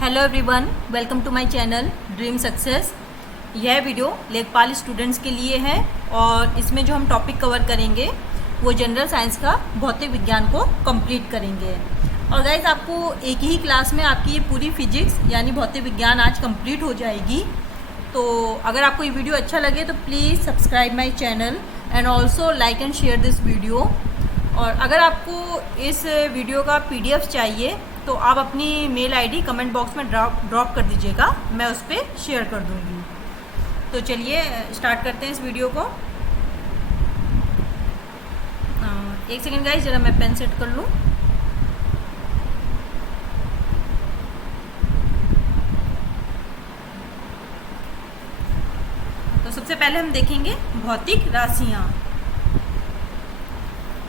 Hello everyone, welcome to my channel dream success. यह video लेखपाल students के लिए है और इसमें जो हम टॉपिक कवर करेंगे वो जनरल साइंस का भौतिक विज्ञान को कंप्लीट करेंगे। और गाइस, आपको एक ही क्लास में आपकी ये पूरी फिजिक्स यानी भौतिक विज्ञान आज कंप्लीट हो जाएगी। तो अगर आपको ये वीडियो अच्छा लगे तो please subscribe my channel and also like and share this video. और अगर आपको इस वीडियो का PDF चाहिए तो आप अपनी मेल आईडी कमेंट बॉक्स में ड्रॉप कर दीजिएगा, मैं उस पर शेयर कर दूँगी। तो चलिए स्टार्ट करते हैं इस वीडियो को। एक सेकेंड गाइस, जरा मैं पेन सेट कर लूँ। तो सबसे पहले हम देखेंगे भौतिक राशियाँ।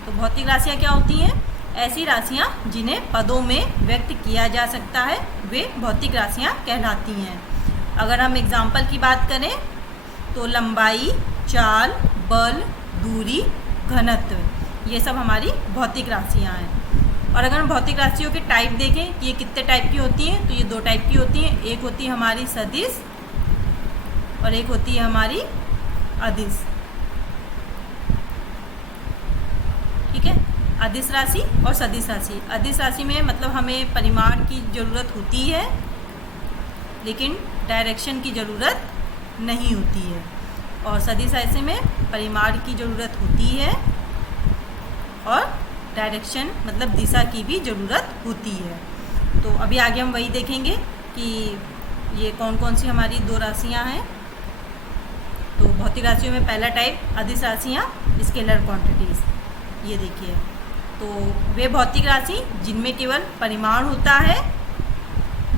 तो भौतिक राशियाँ क्या होती हैं? ऐसी राशियाँ जिन्हें पदों में व्यक्त किया जा सकता है वे भौतिक राशियाँ कहलाती हैं। अगर हम एग्जाम्पल की बात करें तो लंबाई, चाल, बल, दूरी, घनत्व, ये सब हमारी भौतिक राशियाँ हैं। और अगर हम भौतिक राशियों के टाइप देखें कि ये कितने टाइप की होती हैं, तो ये दो टाइप की होती हैं। एक होती है हमारी सदिश और एक होती है हमारी अदिश। ठीक है, अदिश राशि और सदिश राशि। अदिश राशि में मतलब हमें परिमाण की ज़रूरत होती है लेकिन डायरेक्शन की ज़रूरत नहीं होती है। और सदिश राशि में परिमाण की ज़रूरत होती है और डायरेक्शन मतलब दिशा की भी ज़रूरत होती है। तो अभी आगे हम वही देखेंगे कि ये कौन कौन सी हमारी दो राशियाँ हैं। तो भौतिक राशियों में पहला टाइप अदिश राशियाँ, स्केलर क्वांटिटीज़। ये देखिए, तो वे भौतिक राशि जिनमें केवल परिमाण होता है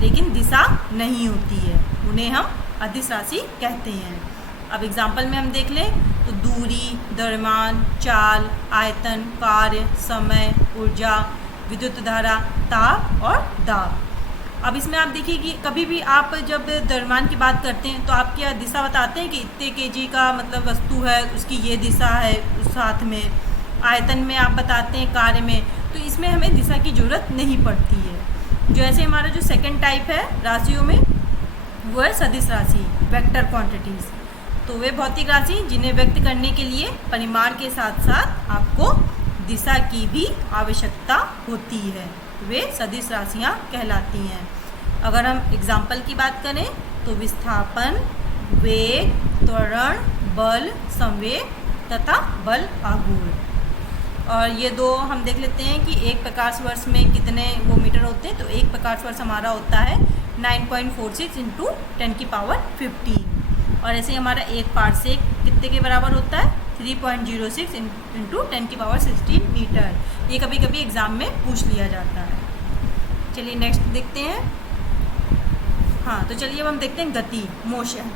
लेकिन दिशा नहीं होती है, उन्हें हम अदिश राशि कहते हैं। अब एग्जाम्पल में हम देख लें तो दूरी, द्रव्यमान, चाल, आयतन, कार्य, समय, ऊर्जा, विद्युत धारा, ताप और दाब। अब इसमें आप देखिए कि कभी भी आप जब द्रव्यमान की बात करते हैं तो आप क्या दिशा बताते हैं कि इतने kg का मतलब वस्तु है, उसकी ये दिशा है उस साथ में। आयतन में आप बताते हैं, कार्य में, तो इसमें हमें दिशा की ज़रूरत नहीं पड़ती है। जो ऐसे हमारा जो सेकंड टाइप है राशियों में वो है सदिश राशि, वेक्टर क्वांटिटीज़। तो वे भौतिक राशि जिन्हें व्यक्त करने के लिए परिमाण के साथ साथ आपको दिशा की भी आवश्यकता होती है, वे सदिश राशियाँ कहलाती हैं। अगर हम एग्जाम्पल की बात करें तो विस्थापन, वेग, त्वरण, बल, संवेग तथा बल आघूर्ण। और ये दो हम देख लेते हैं कि एक प्रकाश वर्ष में कितने वो मीटर होते हैं। तो एक प्रकाश वर्ष हमारा होता है 9.46 इंटू 10⁻15। और ऐसे ही हमारा एक पारसेक कितने के बराबर होता है? 3.06 इंटू 10⁻16 मीटर। ये कभी कभी एग्ज़ाम में पूछ लिया जाता है। चलिए नेक्स्ट देखते हैं। हाँ, तो चलिए अब हम देखते हैं गति, मोशन।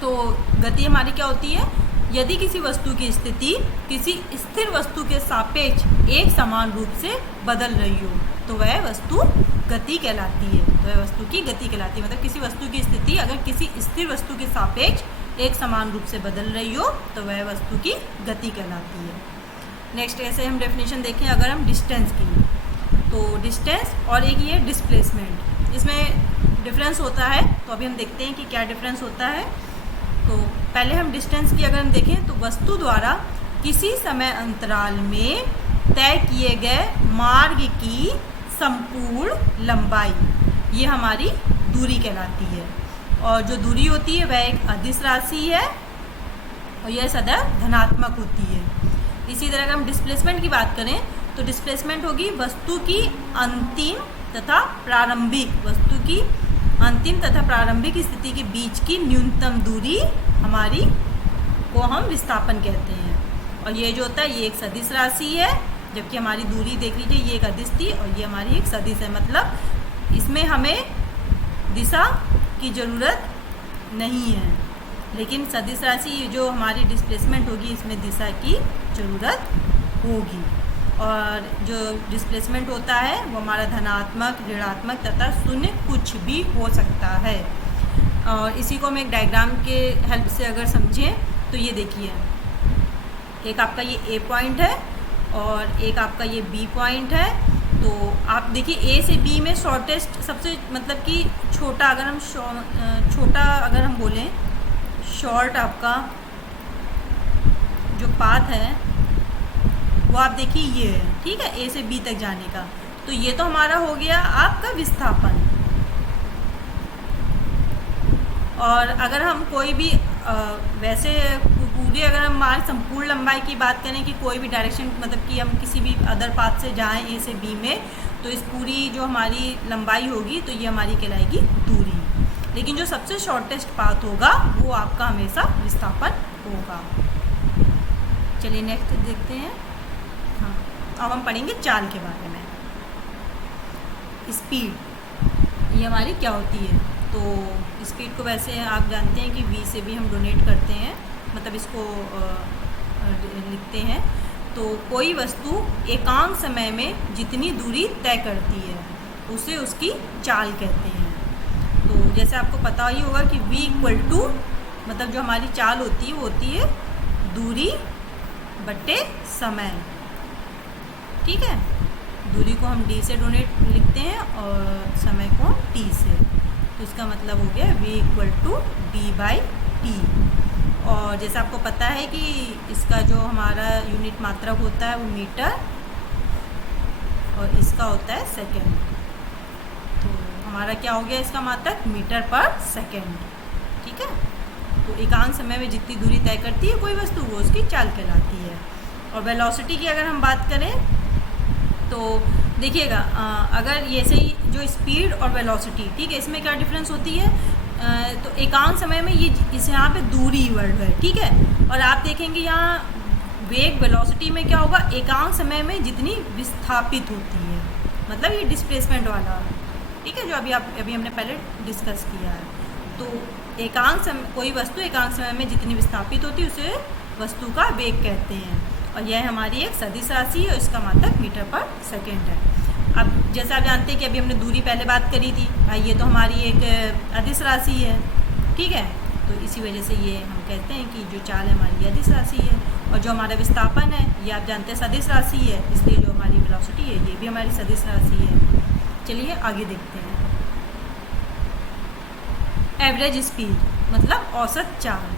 तो गति हमारी क्या होती है? यदि किसी वस्तु की स्थिति किसी स्थिर वस्तु के सापेक्ष एक समान रूप से बदल रही हो तो वह वस्तु गति कहलाती है। तो वह वस्तु की गति कहलाती है। मतलब किसी वस्तु की स्थिति अगर किसी स्थिर वस्तु के सापेक्ष एक समान रूप से बदल रही हो तो वह वस्तु की गति कहलाती है। नेक्स्ट ऐसे हम डेफिनेशन देखें अगर हम डिस्टेंस की, तो डिस्टेंस और एक ये डिस्प्लेसमेंट, इसमें डिफरेंस होता है। तो अभी हम देखते हैं कि क्या डिफरेंस होता है। तो पहले हम डिस्टेंस की अगर हम देखें तो वस्तु द्वारा किसी समय अंतराल में तय किए गए मार्ग की संपूर्ण लंबाई, ये हमारी दूरी कहलाती है। और जो दूरी होती है वह एक अदिश राशि है और यह सदैव धनात्मक होती है। इसी तरह अगर हम डिस्प्लेसमेंट की बात करें तो डिस्प्लेसमेंट होगी वस्तु की अंतिम तथा प्रारंभिक स्थिति के बीच की न्यूनतम दूरी हमारी को हम विस्थापन कहते हैं। और ये जो होता है ये एक सदिश राशि है, जबकि हमारी दूरी देख लीजिए ये एक अदिश थी और ये हमारी एक सदिश है। मतलब इसमें हमें दिशा की ज़रूरत नहीं है, लेकिन सदिश राशि जो हमारी डिस्प्लेसमेंट होगी इसमें दिशा की ज़रूरत होगी। और जो डिस्प्लेसमेंट होता है वो हमारा धनात्मक, ऋणात्मक तथा शून्य कुछ भी हो सकता है। और इसी को हम एक डायग्राम के हेल्प से अगर समझें तो ये देखिए, एक आपका ये A पॉइंट है और एक आपका ये B पॉइंट है। तो आप देखिए ए से बी में शॉर्टेस्ट सबसे मतलब कि छोटा अगर हम छोटा अगर हम बोलें शॉर्ट आपका जो पाथ है वो आप देखिए ये है, ठीक है, ए से बी तक जाने का। तो ये तो हमारा हो गया आपका विस्थापन। और अगर हम कोई भी वैसे पूरी अगर हम हमारी संपूर्ण लंबाई की बात करें कि कोई भी डायरेक्शन मतलब कि हम किसी भी अदर पाथ से जाएं ए से बी में, तो इस पूरी जो हमारी लंबाई होगी तो ये हमारी कहलाएगी दूरी। लेकिन जो सबसे शॉर्टेस्ट पाथ होगा वो आपका हमेशा विस्थापन होगा। चलिए नेक्स्ट देखते हैं। हाँ, अब हम पढ़ेंगे चाल के बारे में। स्पीड ये हमारी क्या होती है? तो स्पीड को वैसे आप जानते हैं कि v से भी हम डोनेट करते हैं, मतलब इसको लिखते हैं। तो कोई वस्तु एकांक समय में जितनी दूरी तय करती है उसे उसकी चाल कहते हैं। तो जैसे आपको पता ही होगा कि v इक्वल टू मतलब जो हमारी चाल होती है वो होती है दूरी बटे समय, ठीक है। दूरी को हम d से डोनेट लिखते हैं और समय को t से। तो इसका मतलब हो गया v इक्वल टू d/t। और जैसे आपको पता है कि इसका जो हमारा यूनिट मात्रक होता है वो मीटर और इसका होता है सेकेंड। तो हमारा क्या हो गया इसका मात्रक मीटर पर सेकेंड, ठीक है। तो एकांक समय में जितनी दूरी तय करती है कोई वस्तु वो उसकी चाल कहलाती है। और वेलोसिटी की अगर हम बात करें तो देखिएगा अगर ये से ही जो स्पीड और वेलोसिटी, ठीक है, इसमें क्या डिफरेंस होती है? तो एकांक समय में ये इस यहाँ पे दूरी वर्ड है, ठीक है। और आप देखेंगे यहाँ वेग वेलोसिटी में क्या होगा? एकांक समय में जितनी विस्थापित होती है, मतलब ये डिस्प्लेसमेंट वाला, ठीक है, जो अभी हमने पहले डिस्कस किया है। तो एकांक समय कोई वस्तु एकांक समय में जितनी विस्थापित होती है उसे वस्तु का वेग कहते हैं। और यह हमारी एक सदिश राशि है और इसका मात्रक मीटर पर सेकेंड है। अब जैसे आप जानते हैं कि अभी हमने दूरी पहले बात करी थी भाई, ये तो हमारी एक अदिश राशि है, ठीक है। तो इसी वजह से ये हम कहते हैं कि जो चाल है हमारी अदिश राशि है। और जो हमारा विस्थापन है ये आप जानते हैं सदिश राशि है, इसलिए जो हमारी वेलोसिटी है ये भी हमारी सदिश राशि है। चलिए आगे देखते हैं। एवरेज स्पीड मतलब औसत चाल।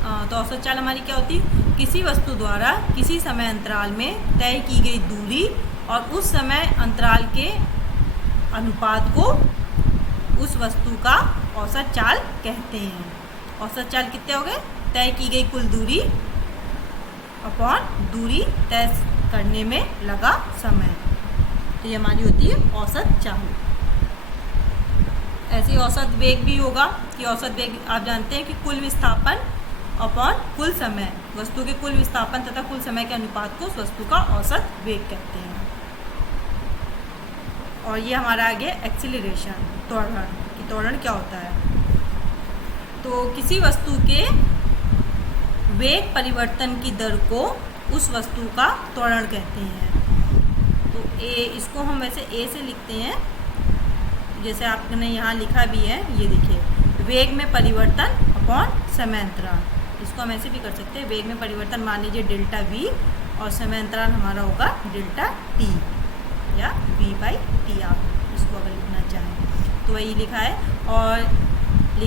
तो औसत चाल हमारी क्या होती है? किसी वस्तु द्वारा किसी समय अंतराल में तय की गई दूरी और उस समय अंतराल के अनुपात को उस वस्तु का औसत चाल कहते हैं। औसत चाल कितने हो गए? तय की गई कुल दूरी अपॉन दूरी तय करने में लगा समय। तो ये हमारी होती है औसत चाल। ऐसे औसत वेग भी होगा कि औसत वेग आप जानते हैं कि कुल विस्थापन अपॉन कुल समय, वस्तु के कुल विस्थापन तथा कुल समय के अनुपात को उस वस्तु का औसत वेग कहते हैं। और ये हमारा आ गया एक्सीलरेशन, त्वरण। कि त्वरण क्या होता है? तो किसी वस्तु के वेग परिवर्तन की दर को उस वस्तु का त्वरण कहते हैं। तो इसको हम वैसे ए से लिखते हैं, जैसे आपने यहाँ लिखा भी है, ये देखिए, वेग में परिवर्तन अपॉन समय अंतराल। इसको हम ऐसे भी कर सकते हैं, वेग में परिवर्तन मान लीजिए डेल्टा v और समय अंतराल हमारा होगा डेल्टा t या v/t, आप इसको अगर लिखना चाहें तो वही लिखा है। और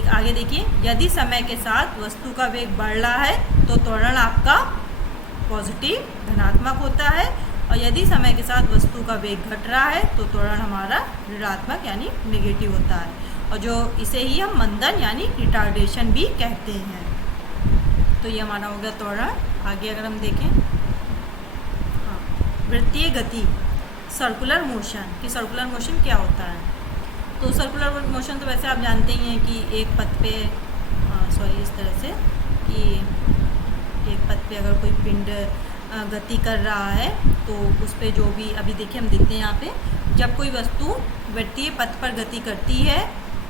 आगे देखिए, यदि समय के साथ वस्तु का वेग बढ़ रहा है तो त्वरण आपका पॉजिटिव धनात्मक होता है, और यदि समय के साथ वस्तु का वेग घट रहा है तो त्वरण हमारा ऋणात्मक यानी नेगेटिव होता है। और जो इसे ही हम मंदन यानी रिटार्डेशन भी कहते हैं। तो ये हमारा हो गया त्वरण। आगे अगर हम देखें, हाँ, वृत्तीय गति, सर्कुलर मोशन। कि सर्कुलर मोशन क्या होता है? तो सर्कुलर मोशन तो वैसे आप जानते ही हैं कि एक पथ पे इस तरह से कि एक पथ पे अगर कोई पिंड गति कर रहा है तो उस पे जो भी अभी देखिए हम देखते हैं यहाँ पे, जब कोई वस्तु वृत्तीय पथ पर गति करती है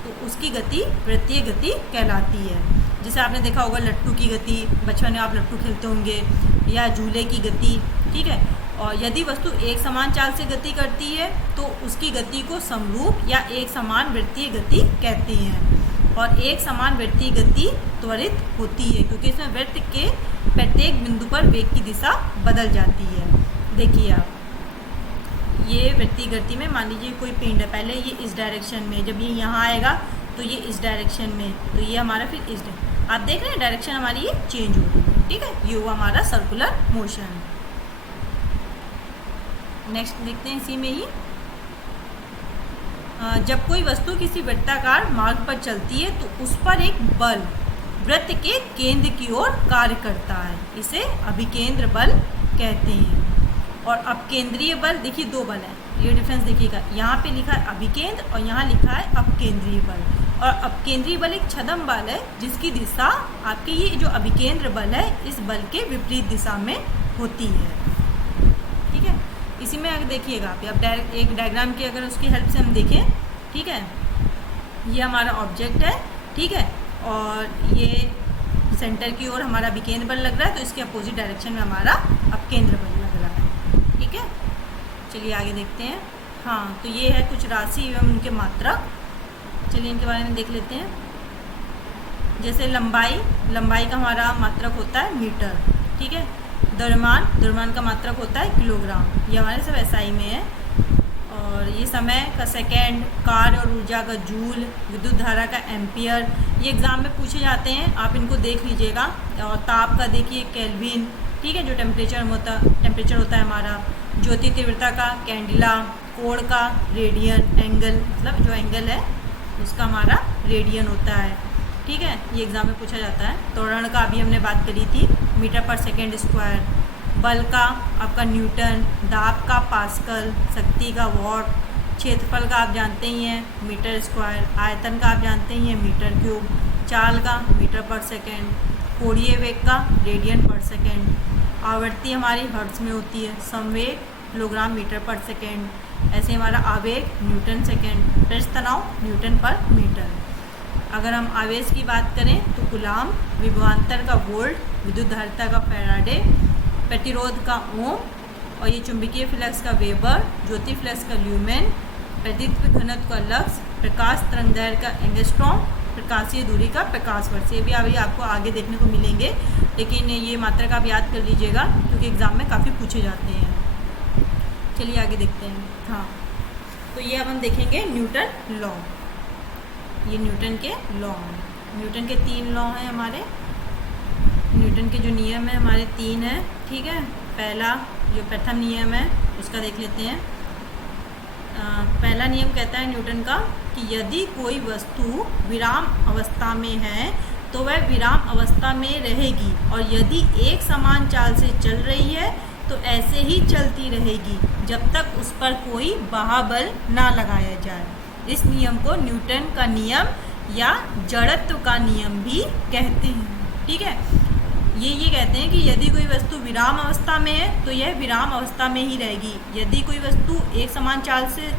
तो उसकी गति वृत्तीय गति कहलाती है। जैसे आपने देखा होगा लट्टू की गति, बचपन में आप लट्टू खेलते होंगे, या झूले की गति, ठीक है। और यदि वस्तु एक समान चाल से गति करती है तो उसकी गति को समरूप या एक समान वृत्तीय गति कहते हैं। और एक समान वृत्तीय गति त्वरित होती है क्योंकि इसमें वृत्त के प्रत्येक बिंदु पर वेग की दिशा बदल जाती है। देखिए आप, ये वृत्तीय गति में मान लीजिए कोई पिंड है, पहले ये इस डायरेक्शन में, जब ये यहाँ आएगा तो ये इस डायरेक्शन में, तो ये हमारा फिर इस आप देख रहे हैं डायरेक्शन हमारी ये चेंज हो रही है, ठीक है। ये हुआ हमारा सर्कुलर मोशन। नेक्स्ट देखते हैं इसी में ही, जब कोई वस्तु किसी वृत्ताकार मार्ग पर चलती है तो उस पर एक बल वृत्त के केंद्र की ओर कार्य करता है, इसे अभिकेंद्र बल कहते हैं। और अपकेंद्रीय बल, देखिए दो बल है, ये डिफरेंस देखिएगा, यहाँ पे लिखा है अभिकेंद्र और यहाँ लिखा है अपकेंद्रीय बल। और अपकेंद्रीय बल एक छद्म बल है जिसकी दिशा आपकी ये जो अभिकेंद्र बल है इस बल के विपरीत दिशा में होती है, ठीक है। इसी में अगर देखिएगा आप, अब डायरेक्ट एक डायग्राम की अगर उसकी हेल्प से हम देखें, ठीक है, ये हमारा ऑब्जेक्ट है, ठीक है, और ये सेंटर की ओर हमारा अभिकेंद्र बल लग रहा है, तो इसके अपोजिट डायरेक्शन में हमारा अपकेंद्र बल लग रहा है, ठीक है। चलिए आगे देखते हैं। हाँ, तो ये है कुछ राशि एवं उनके मात्रक, चलिए इनके बारे में देख लेते हैं। जैसे लंबाई का हमारा मात्रक होता है मीटर, ठीक है। द्रव्यमान का मात्रक होता है किलोग्राम, ये हमारे सब एसआई में है। और ये समय का सेकंड, कार्य और ऊर्जा का जूल, विद्युत धारा का एम्पियर, ये एग्ज़ाम में पूछे जाते हैं, आप इनको देख लीजिएगा। और ताप का देखिए केल्विन, ठीक है, जो टेम्परेचर होता है हमारा। ज्योति तीव्रता का कैंडिला, कोण का रेडियन, एंगल मतलब जो एंगल है उसका हमारा रेडियन होता है, ठीक है, ये एग्ज़ाम में पूछा जाता है। त्वरण का अभी हमने बात करी थी, मीटर पर सेकेंड स्क्वायर। बल का आपका न्यूटन, दाब का पास्कल, शक्ति का वॉट, क्षेत्रफल का आप जानते ही हैं मीटर स्क्वायर, आयतन का आप जानते ही हैं मीटर क्यूब, चाल का मीटर पर सेकेंड, कोणीय वेग का रेडियन पर सेकेंड, आवृत्ति हमारी हर्ट्ज में होती है, संवेग किलोग्राम मीटर पर सेकेंड, ऐसे हमारा आवेग न्यूटन सेकेंड, पृष्ठ तनाव न्यूटन पर मीटर। अगर हम आवेश की बात करें तो कूलाम, विभवांतर का वोल्ट, विद्युत धारिता का फैराडे, प्रतिरोध का ओम, और ये चुंबकीय फ्लक्स का वेबर, ज्योति फ्लक्स का ल्यूमेन, प्रतिध्वनि घनत्व का लक्स, प्रकाश तरंगदैर्घ्य का एंगस्ट्रॉम, प्रकाशीय दूरी का प्रकाश वर्ष। ये भी अभी आपको आगे देखने को मिलेंगे, लेकिन ये मात्रक आप याद कर लीजिएगा क्योंकि एग्ज़ाम में काफ़ी पूछे जाते हैं। चलिए आगे देखते हैं। हाँ, तो ये अब हम देखेंगे न्यूटन लॉ। ये न्यूटन के लॉ हैं, न्यूटन के 3 लॉ हैं हमारे। न्यूटन के जो नियम है हमारे 3 हैं, ठीक है। पहला जो प्रथम नियम है उसका देख लेते हैं। पहला नियम कहता है न्यूटन का कि यदि कोई वस्तु विराम अवस्था में है तो वह विराम अवस्था में रहेगी, और यदि एक समान चाल से चल रही है तो ऐसे ही चलती रहेगी जब तक उस पर कोई बाह्य ना लगाया जाए। इस नियम को न्यूटन का नियम या जड़त्व का नियम भी कहते हैं, ठीक है। ये कहते हैं कि यदि कोई वस्तु विराम अवस्था में है तो यह विराम अवस्था में ही रहेगी। यदि कोई वस्तु एक समान चाल से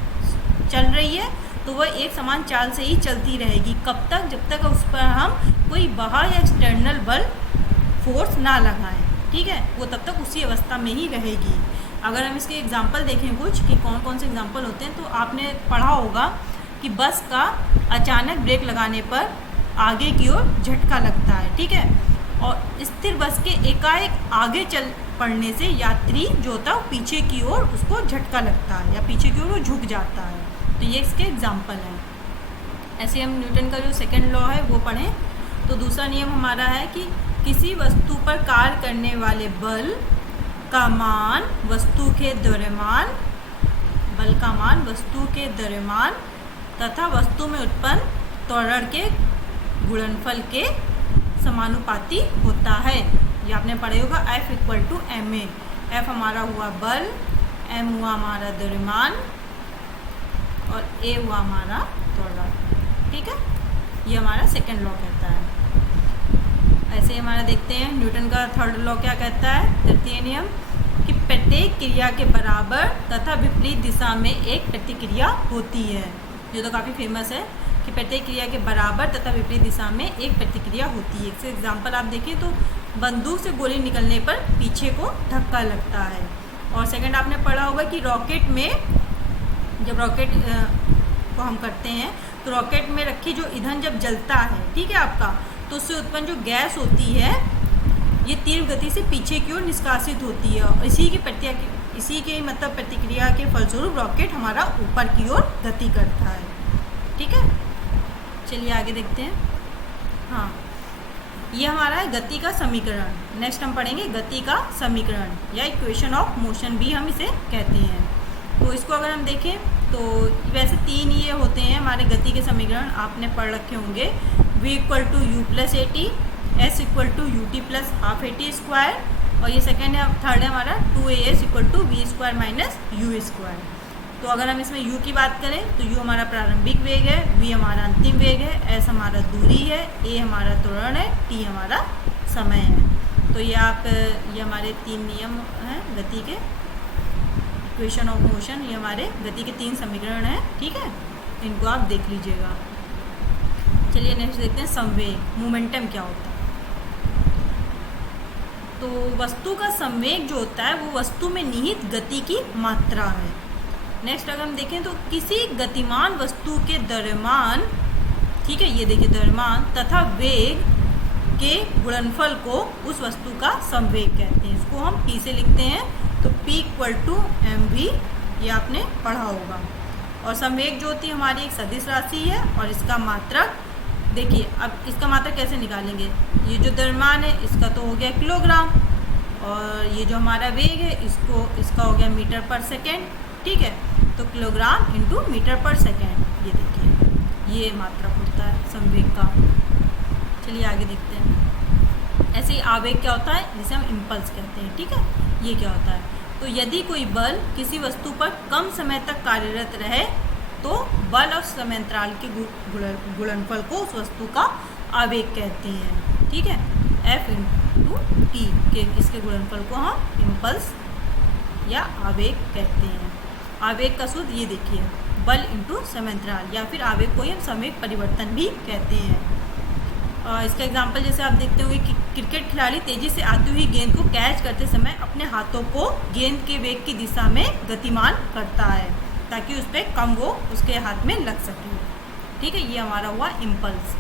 चल रही है तो वह एक समान चाल से ही चलती रहेगी। कब तक? जब तक उस पर हम कोई बाहर या एक्सटर्नल बल फोर्स ना लगाएं, ठीक है, वो तब तक उसी अवस्था में ही रहेगी। अगर हम इसके एग्जाम्पल देखें कुछ कि कौन कौन से एग्जाम्पल होते हैं, तो आपने पढ़ा होगा कि बस का अचानक ब्रेक लगाने पर आगे की ओर झटका लगता है, ठीक है, और स्थिर बस के एकाएक आगे चल पड़ने से यात्री जो होता है पीछे की ओर उसको झटका लगता है या पीछे की ओर वो झुक जाता है। तो ये इसके एग्जाम्पल हैं। ऐसे हम न्यूटन का जो सेकंड लॉ है वो पढ़ें तो दूसरा नियम हमारा है कि किसी वस्तु पर कार्य करने वाले बल का मान वस्तु के द्रव्यमान, बल का मान वस्तु के द्रव्यमान तथा वस्तु में उत्पन्न त्वरण के गुणनफल के समानुपाती होता है। ये आपने पढ़े होगा F = ma। F हमारा हुआ बल, m हुआ हमारा द्रव्यमान और a हुआ हमारा त्वरण, ठीक है। ये हमारा सेकंड लॉ कहता है। ऐसे ही हमारा देखते हैं न्यूटन का थर्ड लॉ क्या कहता है। तृतीय नियम कि प्रत्येक क्रिया के बराबर तथा विपरीत दिशा में एक प्रतिक्रिया होती है। जो तो काफ़ी फेमस है कि प्रत्येक क्रिया के बराबर तथा विपरीत दिशा में एक प्रतिक्रिया होती है। इससे एग्जाम्पल आप देखें तो बंदूक से गोली निकलने पर पीछे को धक्का लगता है। और सेकंड आपने पढ़ा होगा कि रॉकेट में जब रॉकेट को हम करते हैं तो रॉकेट में रखी जो ईंधन जब जलता है, ठीक है आपका, तो उससे उत्पन्न जो गैस होती है ये तीव्र गति से पीछे की ओर निष्कासित होती है और इसी की इसी के मतलब प्रतिक्रिया के फलस्वरूप रॉकेट हमारा ऊपर की ओर गति करता है। ठीक है, चलिए आगे देखते हैं। हाँ, ये हमारा है गति का समीकरण। नेक्स्ट हम पढ़ेंगे गति का समीकरण या इक्वेशन ऑफ मोशन भी हम इसे कहते हैं। तो इसको अगर हम देखें तो वैसे 3 ये होते हैं हमारे गति के समीकरण, आपने पढ़ रखे होंगे। v = u + at, s = ut + ½ at², और ये सेकेंड है, थर्ड है हमारा 2as = v² - u²। तो अगर हम इसमें u की बात करें तो u हमारा प्रारंभिक वेग है, v हमारा अंतिम वेग है, s हमारा दूरी है, a हमारा त्वरण है, t हमारा समय है। तो ये हमारे 3 नियम हैं गति के, इक्वेशन ऑफ मोशन। ये हमारे गति के 3 समीकरण हैं। ठीक है, इनको आप देख लीजिएगा। चलिए नेक्स्ट देखते हैं संवेग, मोमेंटम क्या होता है। तो वस्तु का संवेग जो होता है वो वस्तु में निहित गति की मात्रा है। नेक्स्ट अगर हम देखें तो किसी गतिमान वस्तु के द्रव्यमान, ठीक है, ये देखिए द्रव्यमान तथा वेग के गुणनफल को उस वस्तु का संवेग कहते हैं। इसको हम P से लिखते हैं, तो P = mv, ये आपने पढ़ा होगा। और संवेग जो होती है हमारी एक सदिश राशि है, और इसका मात्रक देखिए, अब इसका मात्रक कैसे निकालेंगे। ये जो द्रव्यमान है इसका तो हो गया किलोग्राम, और ये जो हमारा वेग है इसका हो गया मीटर/सेकेंड। ठीक है, तो किलोग्राम × मीटर/सेकेंड, ये देखिए ये मात्रक होता है संवेग का। चलिए आगे देखते हैं। ऐसे ही आवेग क्या होता है, जिसे हम इम्पल्स कहते हैं। ठीक है, ये क्या होता है, तो यदि कोई बल किसी वस्तु पर कम समय तक कार्यरत रहे तो बल और समयांतराल के गुणनफल को उस वस्तु का आवेग कहते हैं। ठीक है, F × t के इसके गुणनफल को हम इम्पल्स या आवेग कहते हैं। आवेग का सूत्र ये देखिए, बल × समयांतराल, या फिर आवेग को ही हम संवेग परिवर्तन भी कहते हैं। इसका एग्जाम्पल जैसे आप देखते होंगे कि क्रिकेट खिलाड़ी तेजी से आती हुई गेंद को कैच करते समय अपने हाथों को गेंद के वेग की दिशा में गतिमान करता है ताकि उस पर कम वो उसके हाथ में लग सके। ठीक है, ये हमारा हुआ इम्पल्स।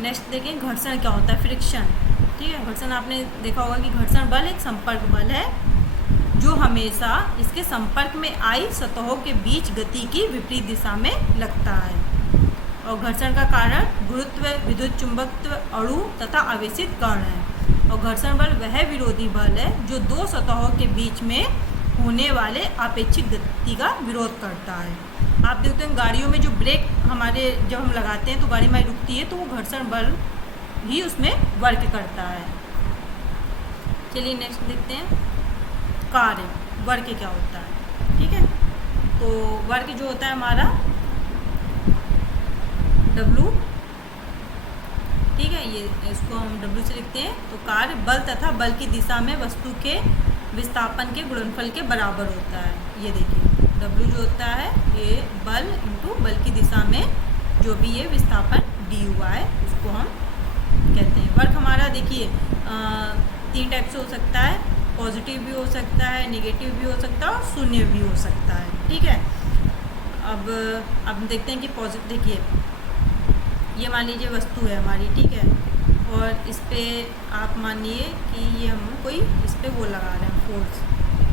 नेक्स्ट देखें घर्षण क्या होता है, फ्रिक्शन। ठीक है, घर्षण आपने देखा होगा कि घर्षण बल एक संपर्क बल है जो हमेशा इसके संपर्क में आई सतहों के बीच गति की विपरीत दिशा में लगता है। और घर्षण का कारण गुरुत्व, विद्युत चुंबकत्व, अणु तथा आवेशित कण है। और घर्षण बल वह विरोधी बल है जो 2 सतहों के बीच में होने वाले आपेक्षिक गति का विरोध करता है। आप देखते हैं गाड़ियों में जो ब्रेक हमारे जब हम लगाते हैं तो गाड़ी हमारी रुकती है, तो वो घर्षण बल ही उसमें वर्क करता है। चलिए नेक्स्ट देखते हैं कार्य, वर्क क्या होता है। ठीक है, तो वर्क जो होता है हमारा W, ठीक है, ये इसको हम W से लिखते हैं। तो कार्य बल तथा बल की दिशा में वस्तु के विस्थापन के गुणनफल के बराबर होता है। ये देखिए W जो होता है ये बल × बल की दिशा में जो भी ये विस्थापन डी हुआ है उसको हम कहते हैं। वर्क हमारा देखिए 3 टाइप से हो सकता है, पॉजिटिव भी हो सकता है, नेगेटिव भी हो सकता है और शून्य भी हो सकता है। ठीक है, अब देखते हैं कि पॉजिटिव, देखिए ये मान लीजिए वस्तु है हमारी, ठीक है, और इस पर आप मानिए कि ये हम कोई इस पर वो लगा रहे हैं फोर्स।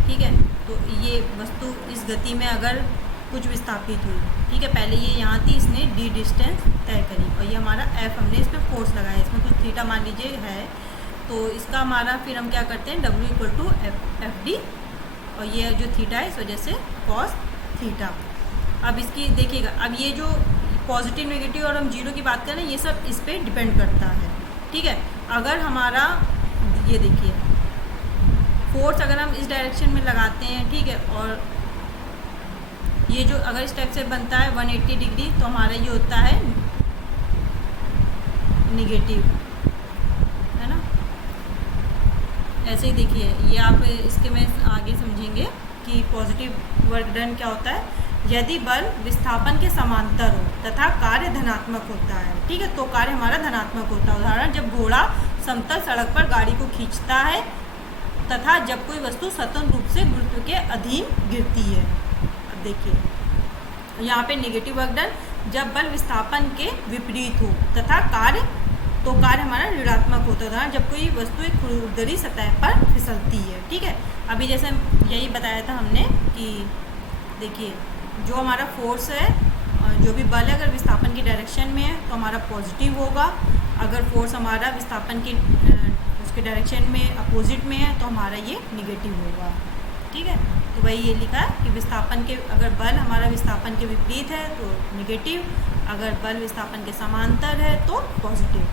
ठीक है, तो ये वस्तु इस गति में अगर कुछ विस्थापित हुई, ठीक है, पहले ये यहाँ थी, इसने d डिस्टेंस तय करी और ये हमारा F हमने इस पर फोर्स लगाया, इसमें कुछ थीटा मान लीजिए है, तो इसका हमारा फिर हम क्या करते हैं W = FD, और ये जो थीटा है इस वजह से cos थीटा। अब इसकी देखिएगा, अब ये जो पॉजिटिव नेगेटिव और हम जीरो की बात करें ये सब इस पर डिपेंड करता है। ठीक है, अगर हमारा ये देखिए फोर्स अगर हम इस डायरेक्शन में लगाते हैं, ठीक है, और ये जो अगर इस टाइप से बनता है 180 डिग्री, तो हमारा ये होता है निगेटिव, है ना। ऐसे ही देखिए ये आप इसके में आगे समझेंगे कि पॉजिटिव वर्क डन क्या होता है। यदि बल विस्थापन के समांतर हो तथा कार्य धनात्मक होता है, ठीक है, तो कार्य हमारा धनात्मक होता है। उदाहरण, जब घोड़ा समतल सड़क पर गाड़ी को खींचता है तथा जब कोई वस्तु स्वतंत्र रूप से गुरुत्व के अधीन गिरती है। अब देखिए यहाँ पे नेगेटिव वर्क डन, जब बल विस्थापन के विपरीत हो तथा कार्य तो कार्य हमारा ऋणात्मक होता है। उदाहरण, जब कोई वस्तु एक खुरदरी सतह पर फिसलती है। ठीक है, अभी जैसे यही बताया था हमने कि देखिए जो हमारा फोर्स है, जो भी बल है, अगर विस्थापन की डायरेक्शन में है तो हमारा पॉजिटिव होगा। अगर फोर्स हमारा विस्थापन की उसके डायरेक्शन में अपोजिट में है तो हमारा ये निगेटिव होगा। ठीक है, तो वही ये लिखा है कि विस्थापन के, अगर बल हमारा विस्थापन के विपरीत है तो निगेटिव, अगर बल विस्थापन के समांतर है तो पॉजिटिव।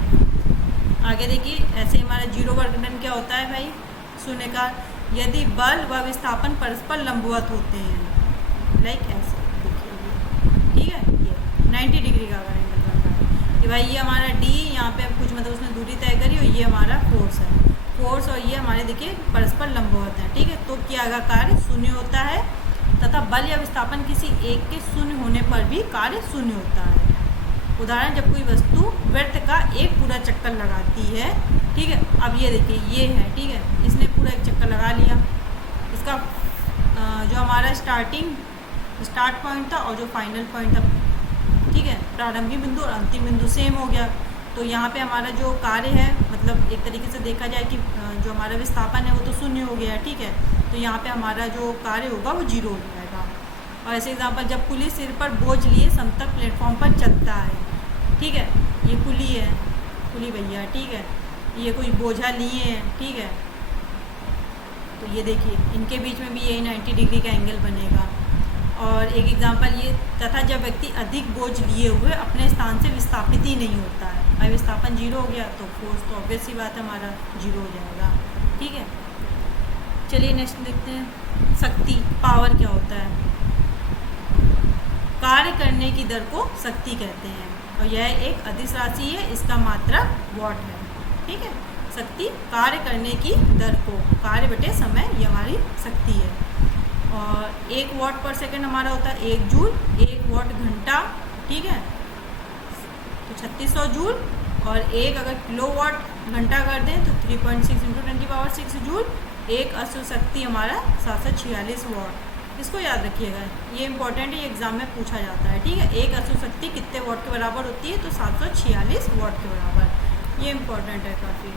आगे देखिए, ऐसे हमारा जीरो वर्क डन क्या होता है भाई, शून्य का, यदि बल व विस्थापन परस्पर लंबवत होते हैं, लाइक ऐसे देखिए। ठीक है, ये 90 डिग्री का अगर एंगल बन रहा है कि भाई ये हमारा डी, यहाँ पे कुछ मतलब उसने दूरी तय करी और ये हमारा फोर्स है, फोर्स और ये हमारे देखिए परस्पर लंबवत है। ठीक है, तो किया गया कार्य शून्य होता है तथा बल या विस्थापन किसी एक के शून्य होने पर भी कार्य शून्य होता है। उदाहरण, जब कोई वस्तु वृत्त का एक पूरा चक्कर लगाती है। ठीक है, अब ये देखिए ये है, ठीक है, इसने पूरा एक चक्कर लगा लिया, इसका जो हमारा स्टार्ट पॉइंट था और जो फाइनल पॉइंट था, ठीक है, प्रारंभिक बिंदु और अंतिम बिंदु सेम हो गया। तो यहाँ पे हमारा जो कार्य है, मतलब एक तरीके से देखा जाए कि जो हमारा विस्थापन है वो तो शून्य हो गया है। ठीक है, तो यहाँ पे हमारा जो कार्य होगा वो जीरो हो जाएगा। और ऐसे एग्जाम्पल, जब पुलिस सिर पर बोझ लिए समतल प्लेटफॉर्म पर चलता है। ठीक है, ये पुली है, पुली भैया, ठीक है, ये कोई बोझा लिए हैं। ठीक है, तो ये देखिए इनके बीच में भी यही 90 डिग्री का एंगल बनेगा। और एक एग्जांपल ये, तथा जब व्यक्ति अधिक बोझ लिए हुए अपने स्थान से विस्थापित ही नहीं होता है। अब विस्थापन जीरो हो गया तो फोर्स तो ऑब्वियस सी बात है हमारा जीरो हो जाएगा। ठीक है, चलिए नेक्स्ट देखते हैं, शक्ति, पावर क्या होता है। कार्य करने की दर को शक्ति कहते हैं और यह एक अदिश राशि है, इसका मात्रक वॉट है। ठीक है, शक्ति कार्य करने की दर को, कार्य बटे समय, ये हमारी शक्ति है। और 1 वाट पर सेकंड हमारा होता है 1 जूल, 1 वाट घंटा। ठीक है, तो 3600 जूल, और एक अगर किलोवाट घंटा कर दें तो 3.6 × 10⁶ जूल। एक अश्व शक्ति हमारा 746 वाट। इसको याद रखिएगा, ये इंपॉर्टेंट है, ये एग्जाम में पूछा जाता है। ठीक है, एक अश्व शक्ति कितने वाट के बराबर होती है, तो 746 वाट के बराबर। ये इंपॉर्टेंट है काफ़ी।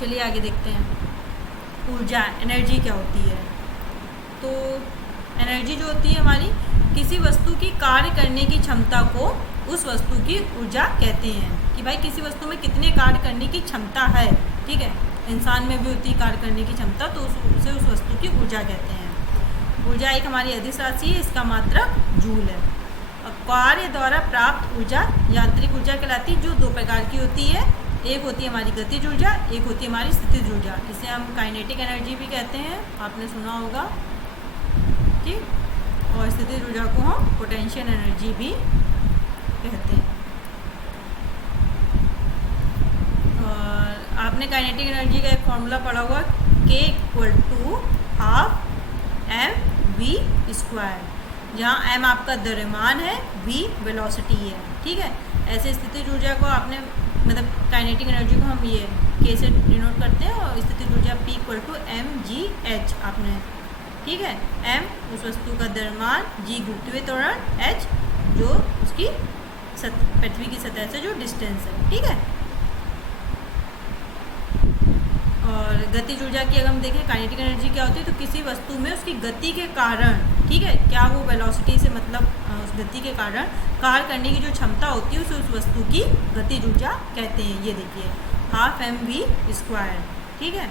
चलिए आगे देखते हैं, ऊर्जा, एनर्जी क्या होती है। तो एनर्जी जो होती है हमारी, किसी वस्तु की कार्य करने की क्षमता को उस वस्तु की ऊर्जा कहते हैं। कि भाई किसी वस्तु में कितने कार्य करने की क्षमता है। ठीक है, इंसान में भी होती है कार्य करने की क्षमता, तो उसे उस वस्तु की ऊर्जा कहते हैं। ऊर्जा एक हमारी अदिश राशि है, इसका मात्रक जूल है। और कार्य द्वारा प्राप्त ऊर्जा यांत्रिक ऊर्जा कहलाती है, जो 2 प्रकार की होती है। एक होती है हमारी गतिज ऊर्जा, एक होती है हमारी स्थितिज ऊर्जा। इसे हम काइनेटिक एनर्जी भी कहते हैं, आपने सुना होगा। ठीक, और स्थितिज ऊर्जा को हम पोटेंशियल एनर्जी भी कहते हैं। और आपने काइनेटिक एनर्जी का एक फॉर्मूला पढ़ा होगा, K = ½ mv², जहाँ m आपका द्रव्यमान है, v वेलोसिटी है। ठीक है, ऐसे स्थितिज ऊर्जा को आपने, मतलब काइनेटिक एनर्जी को हम ये K से डिनोट करते हैं, और स्थितिज ऊर्जा P = mgh आपने। ठीक है, m उस वस्तु का द्रव्यमान, g गुरुत्वीय त्वरण, h जो उसकी पृथ्वी की सतह से जो डिस्टेंस है। ठीक है, और गतिज ऊर्जा की अगर हम देखें, काइनेटिक एनर्जी क्या होती है, तो किसी वस्तु में उसकी गति के कारण, ठीक है, क्या वो वेलोसिटी से मतलब उस गति के कारण कार्य करने की जो क्षमता होती है उसे उस वस्तु की गतिज ऊर्जा कहते हैं। ये देखिए ½ mv²। ठीक है,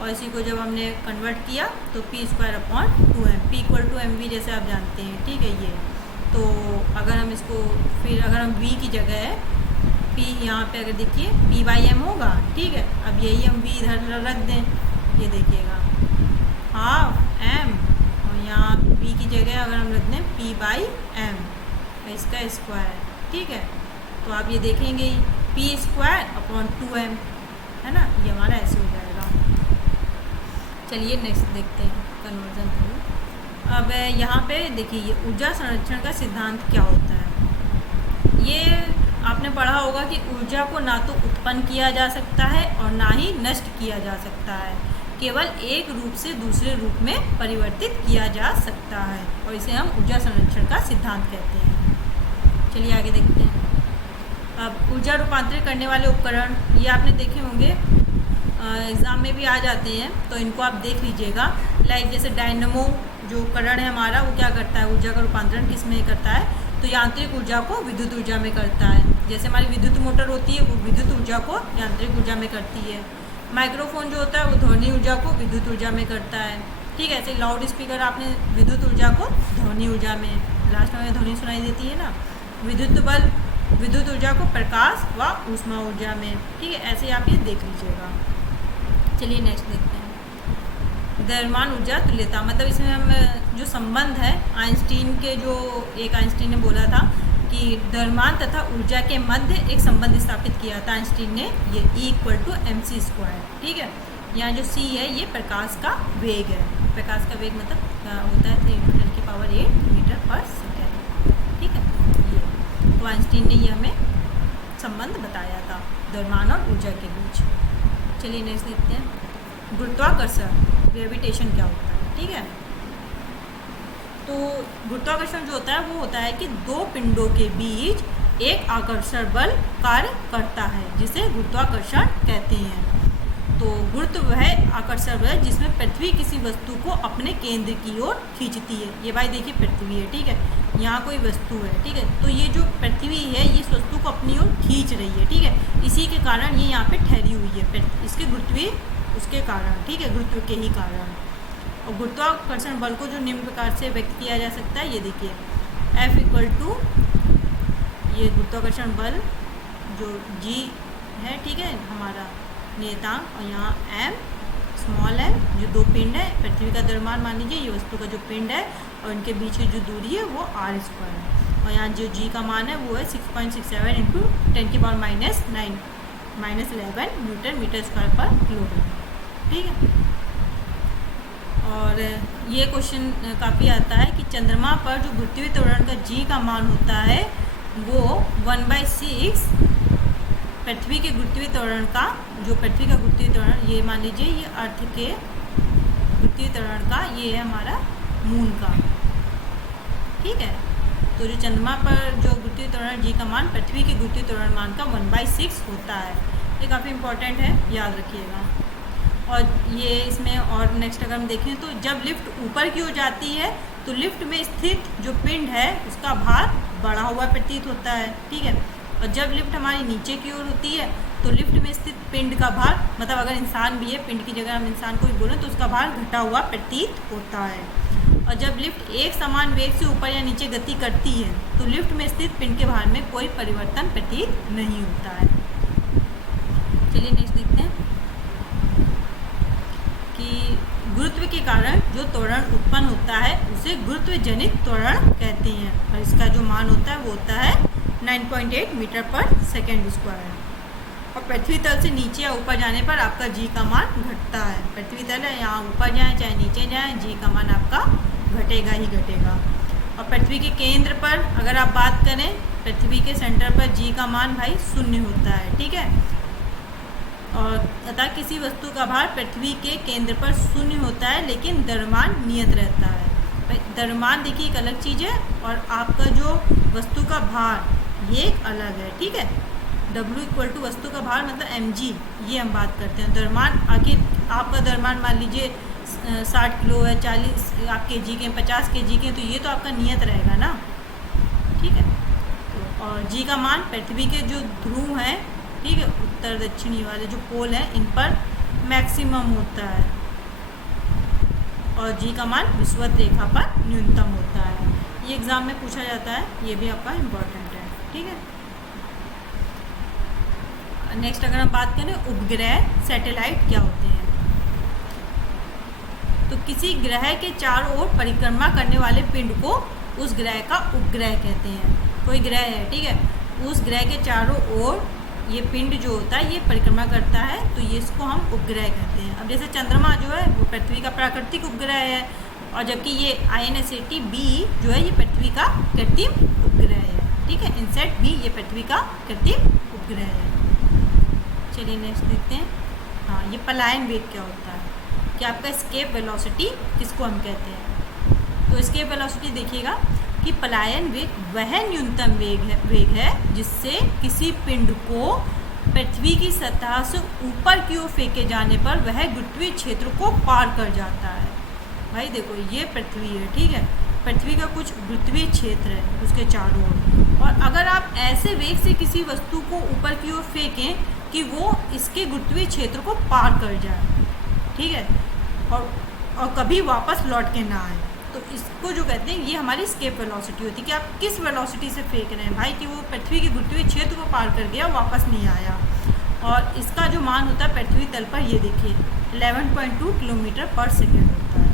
और इसी को जब हमने कन्वर्ट किया तो p²/2m, p = mv जैसे आप जानते हैं। ठीक है, ये तो अगर हम इसको फिर अगर हम v की जगह है p, यहाँ पे अगर देखिए p/m होगा। ठीक है, अब यही हम v इधर रख दें, ये देखिएगा ½ m, और यहाँ v की जगह अगर हम रख दें p/m, इसका स्क्वायर। ठीक है, तो आप ये देखेंगे p²/2m, है ना, ये हमारा ऐसे हो जाएगा। चलिए नेक्स्ट देखते हैं, कन्वर्जन थ्रू। अब यहाँ पे देखिए, ये ऊर्जा संरक्षण का सिद्धांत क्या होता है। ये आपने पढ़ा होगा कि ऊर्जा को ना तो उत्पन्न किया जा सकता है और ना ही नष्ट किया जा सकता है, केवल एक रूप से दूसरे रूप में परिवर्तित किया जा सकता है, और इसे हम ऊर्जा संरक्षण का सिद्धांत कहते हैं। चलिए आगे देखते हैं। अब ऊर्जा रूपांतरित करने वाले उपकरण ये आपने देखे होंगे, एग्ज़ाम में भी आ जाते हैं, तो इनको आप देख लीजिएगा। लाइक जैसे डायनमो जो उपकरण है हमारा, वो क्या करता है, ऊर्जा का रूपांतरण किस में करता है, तो यांत्रिक ऊर्जा को विद्युत ऊर्जा में करता है। जैसे हमारी विद्युत मोटर होती है वो विद्युत ऊर्जा को यांत्रिक ऊर्जा में करती है। माइक्रोफोन जो होता है वो ध्वनि ऊर्जा को विद्युत ऊर्जा में करता है, ठीक है। ऐसे लाउड स्पीकर आपने विद्युत ऊर्जा को ध्वनि ऊर्जा में, लास्ट में ध्वनि सुनाई देती है ना। विद्युत बल्ब विद्युत ऊर्जा को प्रकाश व ऊष्मा ऊर्जा में, ठीक है। ऐसे आप ये देख लीजिएगा। चलिए नेक्स्ट देखते हैं, द्रव्यमान ऊर्जा तुल्यता। मतलब इसमें हम जो संबंध है आइंस्टीन के, जो एक आइंस्टीन ने बोला था कि द्रव्यमान तथा ऊर्जा के मध्य एक संबंध स्थापित किया था आइंस्टीन ने, ये E=mc², ठीक है। यहाँ जो c है ये प्रकाश का वेग है। प्रकाश का वेग मतलब होता है 3×10⁸ मीटर/सेकेंड, ठीक है। ये तो आइंस्टीन ने ये हमें संबंध बताया था द्रव्यमान और ऊर्जा के बीच। चलिए नेक्स्ट देखते हैं, गुरुत्वाकर्षण, ग्रेविटेशन क्या होता है, ठीक है। तो गुरुत्वाकर्षण जो होता है वो होता है कि दो पिंडों के बीच एक आकर्षण बल कार्य करता है, जिसे गुरुत्वाकर्षण कहते हैं। तो गुरुत्व वह आकर्षण बल जिसमें पृथ्वी किसी वस्तु को अपने केंद्र की ओर खींचती है। ये भाई देखिए पृथ्वी है, ठीक है, यहाँ कोई वस्तु है, ठीक है। तो ये जो पृथ्वी है ये इस वस्तु को अपनी ओर खींच रही है, ठीक है। इसी के कारण ये यहाँ पे ठहरी हुई है, इसके गुरुत्वीय उसके कारण, ठीक है, गुरुत्व के ही कारण। और गुरुत्वाकर्षण बल को जो निम्न प्रकार से व्यक्त किया जा सकता है, ये देखिए F= ये गुरुत्वाकर्षण बल जो G है, ठीक है, हमारा नियतांक, और यहाँ m जो दो पिंड है, पृथ्वी का द्रव्यमान मान लीजिए, ये वस्तु का जो पिंड है और इनके बीच की जो दूरी है वो r² है। और यहाँ जो G का मान है वो है 6.67 × 10⁻9 -11 न्यूटन मीटर²/किलोग्राम, ठीक है। और ये क्वेश्चन काफ़ी आता है कि चंद्रमा पर जो गुरुत्वीय त्वरण का G का मान होता है वो 1/6 पृथ्वी के गुरुत्वीय त्वरण का, जो पृथ्वी का गुरुत्वीय त्वरण, ये मान लीजिए ये अर्थ के गुरुत्वीय त्वरण का, ये है हमारा मून का, ठीक है। तो जो चंद्रमा पर जो गुरुत्वीय त्वरण G का मान पृथ्वी के गुरुत्वीय त्वरण मान का 1/6 होता है। ये काफ़ी इंपॉर्टेंट है, याद रखिएगा। और ये इसमें और नेक्स्ट अगर हम देखें तो जब लिफ्ट ऊपर की ओर जाती है तो लिफ्ट में स्थित जो पिंड है उसका भार बढ़ा हुआ प्रतीत होता है, ठीक है। और जब लिफ्ट हमारी नीचे की ओर होती है तो लिफ्ट में स्थित पिंड का भार, मतलब अगर इंसान भी है, पिंड की जगह हम इंसान को भी बोलें तो उसका भार घटा हुआ प्रतीत होता है। और जब लिफ्ट एक समान वेग से ऊपर या नीचे गति करती है तो लिफ्ट में स्थित पिंड के भार में कोई परिवर्तन प्रतीत नहीं होता है। चलिए नेक्स्ट देखते हैं कि गुरुत्व के कारण जो त्वरण उत्पन्न होता है उसे गुरुत्व जनित त्वरण कहते हैं, और इसका जो मान होता है वो होता है 9.8 मीटर/सेकेंड²। और पृथ्वी तल से नीचे या ऊपर जाने पर आपका G का मान घटता है। पृथ्वी तल है, यहाँ ऊपर जाएँ चाहे नीचे जाएँ, G का मान आपका घटेगा ही घटेगा। और पृथ्वी के केंद्र पर अगर आप बात करें, पृथ्वी के सेंटर पर G का मान भाई 0 होता है, ठीक है। और अतः किसी वस्तु का भार पृथ्वी के केंद्र पर 0 होता है, लेकिन द्रव्यमान नियत रहता है। द्रव्यमान देखिए एक अलग चीज़ है और आपका जो वस्तु का भार ये एक अलग है, ठीक है। W = वस्तु का भार मतलब mg, ये हम बात करते हैं। द्रव्यमान आखिर आपका द्रव्यमान मान लीजिए 60 किलो है, 40 आप kg के, 50 kg के, तो ये तो आपका नियत रहेगा ना, ठीक है। तो और G का मान पृथ्वी के जो ध्रुव हैं, ठीक है, उत्तर दक्षिणी वाले जो पोल हैं, इन पर मैक्सिमम होता है, और G का मान विषुवत रेखा पर न्यूनतम होता है। ये एग्ज़ाम में पूछा जाता है, ये भी आपका इम्पोर्टेंट है, ठीक है। नेक्स्ट अगर हम बात करें उपग्रह, सैटेलाइट क्या होते हैं, तो किसी ग्रह के चारों ओर परिक्रमा करने वाले पिंड को उस ग्रह का उपग्रह कहते हैं। कोई ग्रह है, ठीक है, उस ग्रह के चारों ओर ये पिंड जो होता है ये परिक्रमा करता है, तो ये इसको हम उपग्रह कहते हैं। अब जैसे चंद्रमा जो है वो पृथ्वी का प्राकृतिक उपग्रह है, और जबकि ये INSAT-B जो है ये पृथ्वी का कृत्रिम उपग्रह है, ठीक है। INSAT-B ये पृथ्वी का कृत्रिम उपग्रह है। चलिए नेक्स्ट देखते हैं, हाँ, ये पलायन वेग क्या होता है, कि आपका एस्केप वेलोसिटी किसको हम कहते हैं। तो एस्केप वेलोसिटी देखिएगा कि पलायन वेग वह न्यूनतम वेग है जिससे किसी पिंड को पृथ्वी की सतह से ऊपर की ओर फेंके जाने पर वह गुरुत्वीय क्षेत्र को पार कर जाता है। भाई देखो, ये पृथ्वी है, ठीक है, पृथ्वी का कुछ गुरुत्वीय क्षेत्र है उसके चारों ओर, और अगर आप ऐसे वेग से किसी वस्तु को ऊपर की ओर फेंकें कि वो इसके गुरुत्वीय क्षेत्र को पार कर जाए, ठीक है, और कभी वापस लौट के ना आए, तो इसको जो कहते हैं ये हमारी स्केप वेलोसिटी होती है कि आप किस वेलोसिटी से फेंक रहे हैं भाई, कि वो पृथ्वी के गुरुत्वीय क्षेत्र को पार कर गया, वापस नहीं आया। और इसका जो मान होता है पृथ्वी तल पर, ये देखिए 11.2 किलोमीटर पर सेकेंड होता है।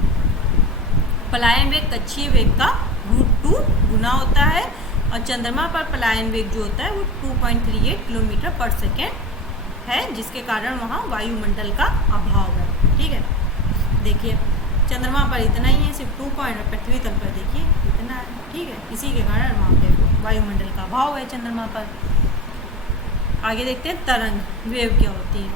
पलायन वेग कक्षीय वेग का √2 गुना होता है, और चंद्रमा पर पलायन वेग जो होता है वो 2.38 किलोमीटर पर सेकेंड है, जिसके कारण वहाँ वायुमंडल का अभाव है, ठीक है। देखिए चंद्रमा पर इतना ही है, सिर्फ 2 पॉइंट, और पृथ्वी तल पर देखिए इतना है, ठीक है, इसी के कारण वहाँ पे वायुमंडल का अभाव है चंद्रमा पर। आगे देखते हैं तरंग, वेव क्या होती है।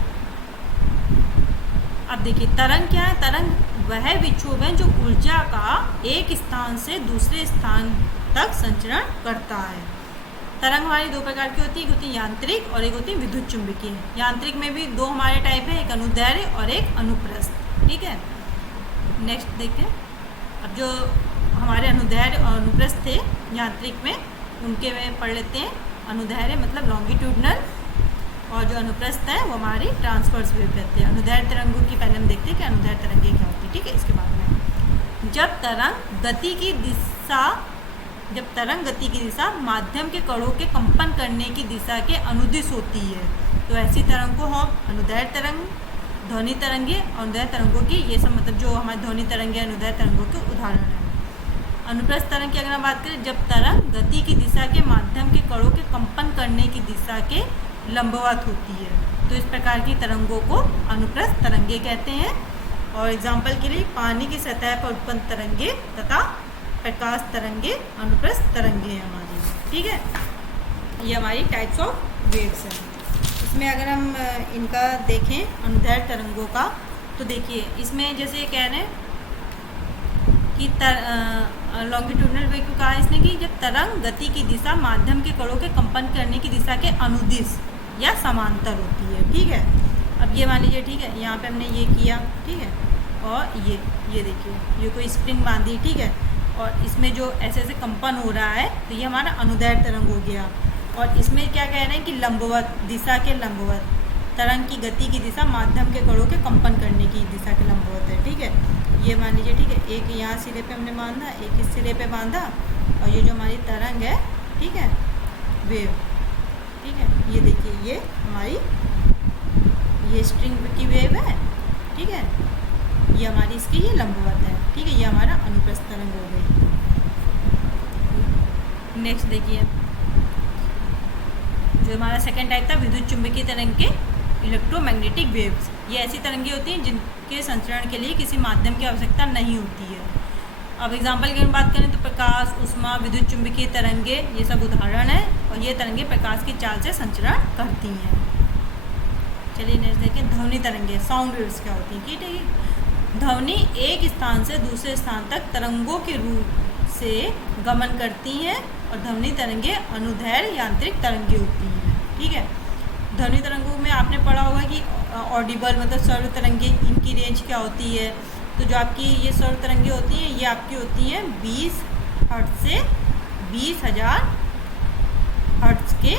अब देखिए तरंग क्या है। तरंग वह विक्षोभ है जो ऊर्जा का एक स्थान से दूसरे स्थान तक संचरण करता है। तरंग हमारी दो प्रकार की होती है, एक होती है यांत्रिक और एक होती है विद्युत चुंबकीय। यांत्रिक में भी दो हमारे टाइप है, एक अनुदैर्ध्य और एक अनुप्रस्थ, ठीक है। नेक्स्ट देखिए, अब जो हमारे अनुदैर्ध्य और अनुप्रस्थ थे यांत्रिक में, उनके में पढ़ लेते हैं। अनुदैर्ध्य मतलब लॉन्गिट्यूडनल, और जो अनुप्रस्थ है वो हमारी ट्रांसवर्स वेव कहते हैं। अनुदैर्ध्य तरंगों की पहले हम देखते हैं कि अनुदैर्ध्य तरंगें क्या होती है, ठीक है। इसके बाद में जब तरंग गति की दिशा माध्यम के कणों के कंपन करने की दिशा के अनुदिश होती है, तो ऐसी तरंग को हम अनुदैर्ध्य तरंग, ध्वनि तरंगे और अनुदैर्ध्य तरंगों की, ये सब मतलब जो हमारे ध्वनि तरंगे अनुदैर्ध्य तरंगों के उदाहरण हैं। अनुप्रस्थ तरंग की अगर हम बात करें, जब तरंग गति की दिशा के माध्यम के कणों के कंपन करने की दिशा के लंबवत होती है, तो इस प्रकार की तरंगों को अनुप्रस्थ तरंगे कहते हैं। और एग्जाम्पल के लिए पानी की सतह पर उत्पन्न तरंगे तथा प्रकाश तरंगे अनुप्रस्थ तरंगे हैं हमारी, ठीक है। ये हमारी टाइप्स ऑफ वेव्स हैं। इसमें अगर हम इनका देखें अनुदैर्ध्य तरंगों का, तो देखिए इसमें जैसे कह रहे हैं कि लॉन्गिट्यूडनल वेव को कहा इसने कि जब तरंग गति की दिशा माध्यम के कणों के कंपन करने की दिशा के अनुदिश या समांतर होती है, ठीक है। अब ये मान लीजिए, ठीक है, यहाँ पे हमने ये किया, ठीक है, और ये देखिए ये कोई स्प्रिंग बांधी, ठीक है, और इसमें जो ऐसे ऐसे कंपन हो रहा है, तो ये हमारा अनुदैर्ध्य तरंग हो गया। और इसमें क्या कह रहे हैं कि लंबवत दिशा के लंबवत, तरंग की गति की दिशा माध्यम के कणों के कंपन करने की दिशा के लंबवत है, ठीक है। ये मान लीजिए, ठीक है, एक यहाँ सिरे पे हमने बांधा, एक इस सिरे पे बांधा, और ये जो हमारी तरंग है, ठीक है, वेव, ठीक है, ये देखिए ये हमारी ये स्ट्रिंग की वेव है, ठीक है, ये हमारी इसकी ये लंबवत है, ठीक है, ये हमारा अनुप्रस्थ तरंग हो गई। नेक्स्ट देखिए, जो हमारा सेकंड टाइप था विद्युत चुंबकीय तरंग के इलेक्ट्रोमैग्नेटिक वेव्स। ये ऐसी तरंगें होती हैं जिनके संचरण के लिए किसी माध्यम की आवश्यकता नहीं होती है। अब एग्जाम्पल की हम बात करें तो प्रकाश, उष्मा, विद्युत चुंबकीय तरंगे, ये सब उदाहरण है, और ये तरंगे प्रकाश की चाल से संचरण करती हैं। चलिए नेक्स्ट देखें, ध्वनि तरंगे, साउंड वेव्स क्या होती हैं, ठीक है। ध्वनि एक स्थान से दूसरे स्थान तक तरंगों के रूप से गमन करती हैं, और ध्वनि तरंगे अनुदैर्ध्य यांत्रिक तरंगे होती हैं, ठीक है। ध्वनि तरंगों में आपने पढ़ा होगा कि ऑडिबल मतलब सर्व तरंगे, इनकी रेंज क्या होती है। तो जो आपकी ये सर्व तरंगे होती हैं, ये आपकी होती हैं 20 हर्ट्ज से 20,000 हर्ट्ज के,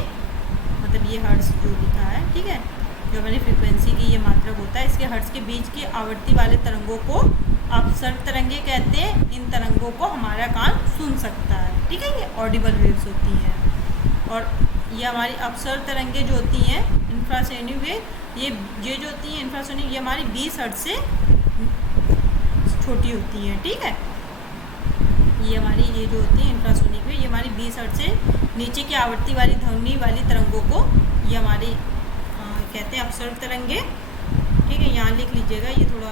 मतलब ये हर्ट्ज जो लिखा है, ठीक है, जो हमारी फ्रीक्वेंसी की ये मात्रक होता है, इसके हर्ट्ज के बीच की आवृत्ति वाले तरंगों को अपसर्व तरंगे कहते हैं। इन तरंगों को हमारा कान सुन सकता है, ठीक है, ये ऑडिबल वेव्स होती हैं। और ये हमारी अपसर्व तरंगे जो होती हैं इंफ्रासोनिक वेव, ये जो होती हैं इंफ्रासोनिक, ये हमारी 20 हर्ट्ज से छोटी होती हैं, ठीक है। ये हमारी ये जो होती है इंफ्रासोनिक वेव, ये हमारी 20 हर्ट्ज से नीचे की आवृत्ति वाली ध्वनि वाली तरंगों को ये हमारी कहते हैं अपसर्व तरंगे, ठीक है। यहाँ लिख लीजिएगा, ये थोड़ा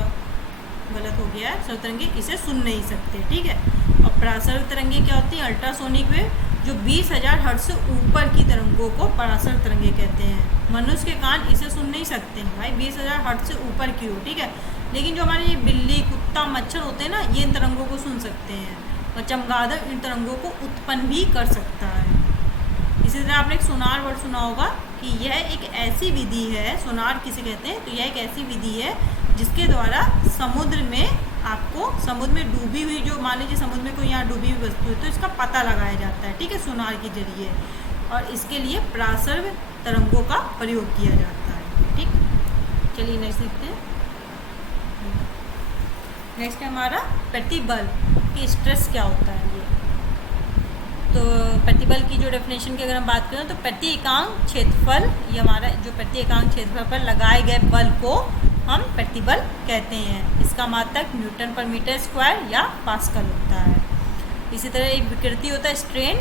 गलत हो गया है, अपसर्व तरंगे इसे सुन नहीं सकते, ठीक है। और परासर्व तरंगे क्या होती है, अल्ट्रासोनिक वेव, जो 20,000 हर्ट्ज से ऊपर की तरंगों को परासर्व तरंगे कहते हैं। मनुष्य के कान इसे सुन नहीं सकते हैं भाई, 20,000 हर्ट्ज से ऊपर की हो, ठीक है। लेकिन जो हमारे ये बिल्ली, कुत्ता, मच्छर होते हैं ना, ये इन तरंगों को सुन सकते हैं। और चमगादड़ इन तरंगों को उत्पन्न भी कर सकता है। इसी तरह आपने एक सोनार वर्ड सुना होगा कि यह एक ऐसी विधि है, सोनार किसे कहते हैं, तो यह एक ऐसी विधि है जिसके द्वारा समुद्र में आपको समुद्र में डूबी हुई, जो मान लीजिए समुद्र में कोई यहाँ डूबी हुई वस्तु है तो इसका पता लगाया जाता है, ठीक है, सोनार के जरिए। और इसके लिए परासर्व तरंगों का प्रयोग किया जाता है। ठीक, चलिए नेक्स्ट देखते हैं। नेक्स्ट है हमारा प्रतिबल कि स्ट्रेस क्या होता है। ये तो प्रतिबल की जो डेफिनेशन की अगर हम बात करें तो प्रति एकांक क्षेत्रफल, ये हमारा जो प्रति एकांक क्षेत्रफल पर लगाए गए बल को हम प्रतिबल कहते हैं। इसका मात्रक न्यूटन पर मीटर स्क्वायर या पास्कल होता है। इसी तरह एक विकृति होता है स्ट्रेन,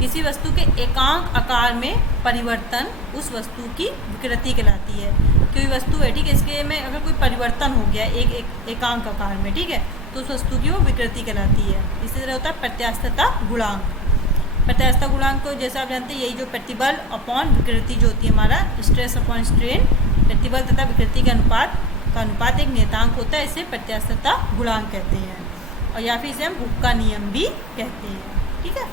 किसी वस्तु के एकांक आकार में परिवर्तन उस वस्तु की विकृति कहलाती है। कोई वस्तु है, ठीक है, इसके में अगर कोई परिवर्तन हो गया एक एकांक आकार में, ठीक है, तो उस वस्तु की वो विकृति कहलाती है। इसी तरह होता है प्रत्यास्थता गुणांक। प्रत्यास्थता गुणांक को जैसे आप जानते हैं, यही जो प्रतिबल अपॉन विकृति जो होती है, हमारा स्ट्रेस अपॉन स्ट्रेन, प्रतिबल तथा विकृति के अनुपात एक नियतांक होता है, इसे प्रत्यास्थता गुणांक कहते हैं। और या फिर इसे हम हुक का नियम भी कहते हैं। ठीक है,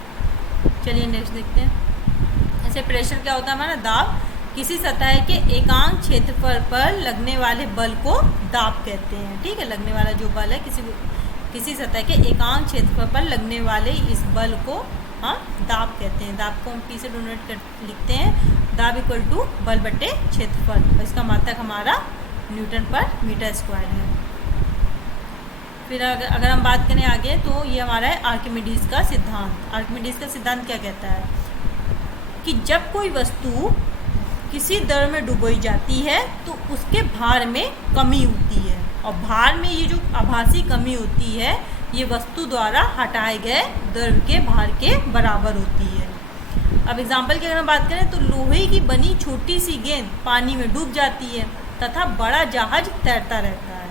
चलिए नेक्स्ट देखते हैं। ऐसे प्रेशर क्या होता है हमारा, दाब। किसी सतह के एकांक क्षेत्रफल पर लगने वाले बल को दाब कहते हैं। ठीक है, लगने वाला जो बल है, किसी सतह के एकांक क्षेत्रफल पर लगने वाले इस बल को हम दाब कहते हैं। दाब को हम पी से डोनेट कर लिखते हैं, दाब इक्वल टू बल बटे क्षेत्रफल, और इसका मात्रक हमारा न्यूटन पर मीटर स्क्वायर है। फिर अगर हम बात करें आगे तो ये हमारा है आर्किमिडीज का सिद्धांत। आर्किमिडीज का सिद्धांत क्या कहता है कि जब कोई वस्तु किसी दर में डुबोई जाती है तो उसके भार में कमी होती है, और भार में ये जो आभासी कमी होती है ये वस्तु द्वारा हटाए गए द्रव्य के भार के बराबर होती है। अब एग्जाम्पल की अगर हम बात करें तो लोहे की बनी छोटी सी गेंद पानी में डूब जाती है तथा बड़ा जहाज तैरता रहता है।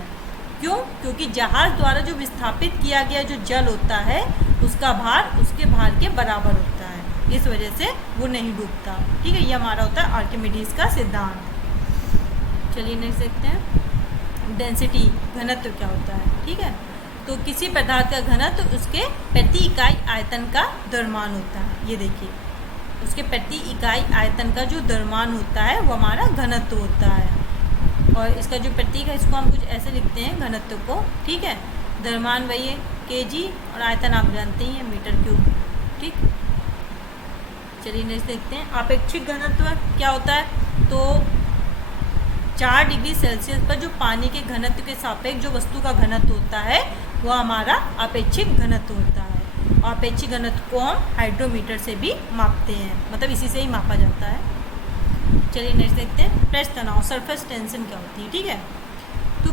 क्यों? क्योंकि जहाज द्वारा जो विस्थापित किया गया जो जल होता है उसका भार उसके भार के बराबर होता है, इस वजह से वो नहीं डूबता। ठीक है, ये हमारा होता है आर्किमिडीज का सिद्धांत। चलिए नेक्स्ट देखते हैं। डेंसिटी, घनत्व क्या होता है। ठीक है, तो किसी पदार्थ का घनत्व उसके प्रति इकाई आयतन का द्रव्यमान होता है। ये देखिए, उसके प्रति इकाई आयतन का जो द्रव्यमान होता है वो हमारा घनत्व होता है। और इसका जो प्रतीक है इसको हम कुछ ऐसे लिखते हैं घनत्व को। ठीक है, द्रव्यमान वही है केजी, और आयतन आप जानते ही हैं मीटर क्यूब। ठीक, चलिए नेक्स्ट देखते हैं। आपेक्षिक घनत्व क्या होता है, तो 4 डिग्री सेल्सियस पर जो पानी के घनत्व के सापेक्ष जो वस्तु का घनत्व होता है वह हमारा अपेक्षिक घनत्व होता है। और अपेक्षिक घनत्व को हम हाइड्रोमीटर से भी मापते हैं, मतलब इसी से ही मापा जाता है। चलिए नेक्स्ट देखते हैं। पृष्ठ तनाव, सरफेस टेंशन क्या होती है। ठीक है, तो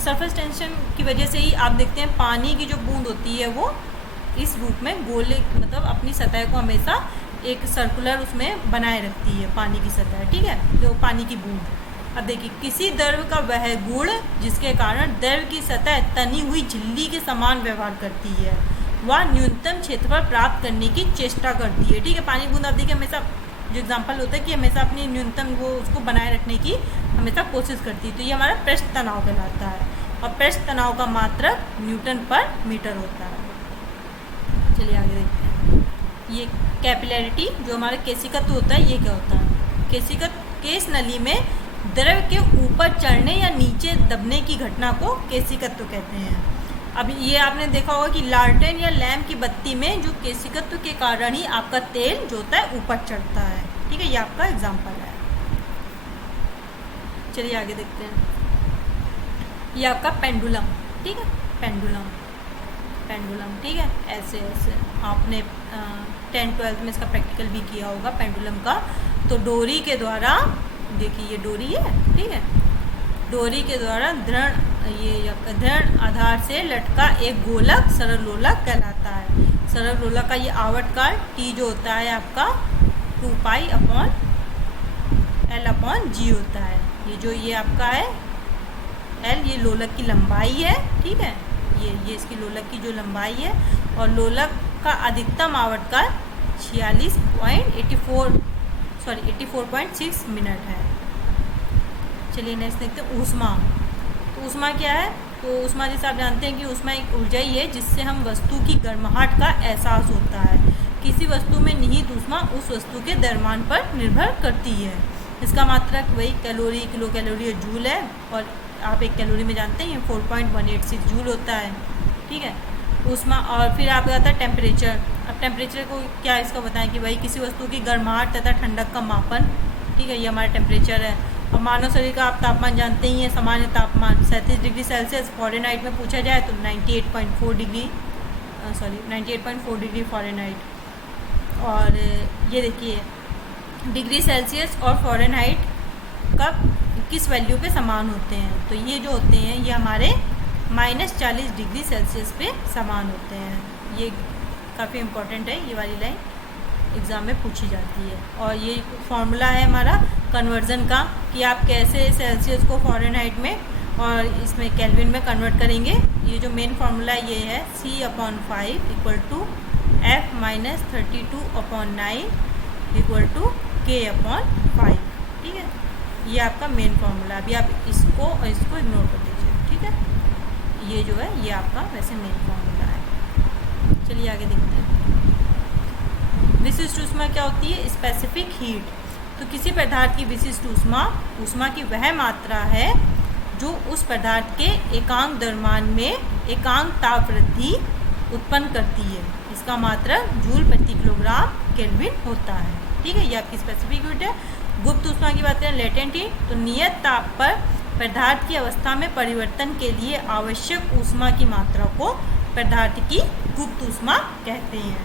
सरफेस टेंशन की वजह से ही आप देखते हैं पानी की जो बूंद होती है वो इस रूप में गोले, मतलब अपनी सतह को हमेशा एक सर्कुलर उसमें बनाए रखती है पानी की सतह। ठीक है, जो पानी की बूंद। अब देखिए, किसी द्रव्य का वह गुण जिसके कारण द्रव्य की सतह तनी हुई झिल्ली के समान व्यवहार करती है, वह न्यूनतम क्षेत्रफल प्राप्त करने की चेष्टा करती है। ठीक है, पानी बूंद आप देखिए हमेशा जो एग्जाम्पल होता है कि हमेशा अपनी न्यूनतम वो उसको बनाए रखने की हमेशा कोशिश करती है। तो ये हमारा पृष्ठ तनाव कहलाता है, और पृष्ठ तनाव का मात्रक न्यूटन पर मीटर होता है। चलिए आगे देखते हैं। ये कैपिलैरिटी, जो हमारा केशिकत्व होता है, ये क्या होता है। केशिकत्व केश नली में द्रव्य के ऊपर चढ़ने या नीचे दबने की घटना को केशिकत्व कहते हैं। अब ये आपने देखा होगा कि लालटेन या लैंप की बत्ती में जो केशिकत्व के कारण ही आपका तेल जो होता है ऊपर चढ़ता है। ठीक है, ये आपका एग्जाम्पल है। चलिए आगे देखते हैं। ये आपका पेंडुलम। ठीक है, पेंडुलम, ठीक है, ऐसे आपने 10-12 में इसका प्रैक्टिकल भी किया होगा पेंडुलम का। तो डोरी के द्वारा, देखिए ये डोरी है, ठीक है, डोरी के द्वारा दृढ़ आधार से लटका एक गोलक सरल लोलक कहलाता है। सरल लोलक का ये आवर्तकाल T जो होता है आपका 2π/L/G होता है। ये आपका है L, ये लोलक की लंबाई है। ठीक है, ये इसकी लोलक की जो लंबाई है, और लोलक का अधिकतम आवर्तकाल 84.6 मिनट है। चलिए नेक्स्ट देखते हैं ऊष्मा। तो ऊष्मा क्या है, तो ऊष्मा जैसे आप जानते हैं कि ऊष्मा एक ऊर्जा ही है जिससे हम वस्तु की गर्माहट का एहसास होता है। किसी वस्तु में निहित ऊष्मा उस वस्तु के द्रव्यमान पर निर्भर करती है। इसका मात्रक वही कैलोरी, किलो कैलोरी और जूल है, और आप एक कैलोरी में जानते हैं 4.186 जूल होता है। ठीक है, ऊष्मा। और फिर आपका आता है टेम्परेचर। अब टेम्परेचर को क्या इसका बताएं कि भाई किसी वस्तु की गर्माहट तथा ठंडक का मापन। ठीक है, ये हमारा टेम्परेचर है। और मानव शरीर का आप तापमान जानते ही हैं, सामान्य तापमान 37 डिग्री सेल्सियस। फ़ारेनहाइट में पूछा जाए तो 98.4 डिग्री फ़ारेनहाइट। और ये देखिए डिग्री सेल्सियस और फ़ारेनहाइट कब किस वैल्यू पे समान होते हैं, तो ये जो होते हैं ये हमारे -40 डिग्री सेल्सियस पे समान होते हैं। ये काफ़ी इम्पोर्टेंट है, ये वाली लाइन एग्ज़ाम में पूछी जाती है। और ये फॉर्मूला है हमारा कन्वर्जन का कि आप कैसे सेल्सियस को फ़ारेनहाइट में और इसमें केल्विन में कन्वर्ट करेंगे। ये जो मेन फार्मूला ये है C/5 = F-32/9 = K/5। ठीक है, ये आपका मेन फार्मूला। अभी आप इसको और इसको इग्नोर कर दीजिए। ठीक है, ये जो है ये आपका वैसे मेन फार्मूला है। चलिए आगे देखते हैं। विशिष्ट ऊष्मा क्या होती है? Specific heat. तो किसी पदार्थ की विशिष्ट ऊष्मा ऊष्मा की वह मात्रा है जो उस पदार्थ के एकांक द्रव्यमान में एकांक ताप वृद्धि उत्पन्न करती है। इसका मात्रक जूल प्रति किलोग्राम केल्विन होता है। ठीक है, ये आपकी स्पेसिफिक हीट है। गुप्त ऊष्मा की बात करें, लेटेंट हीट, तो नियत ताप पर पदार्थ की अवस्था में परिवर्तन के लिए आवश्यक ऊष्मा की मात्रा को पदार्थ की गुप्त ऊष्मा कहते हैं।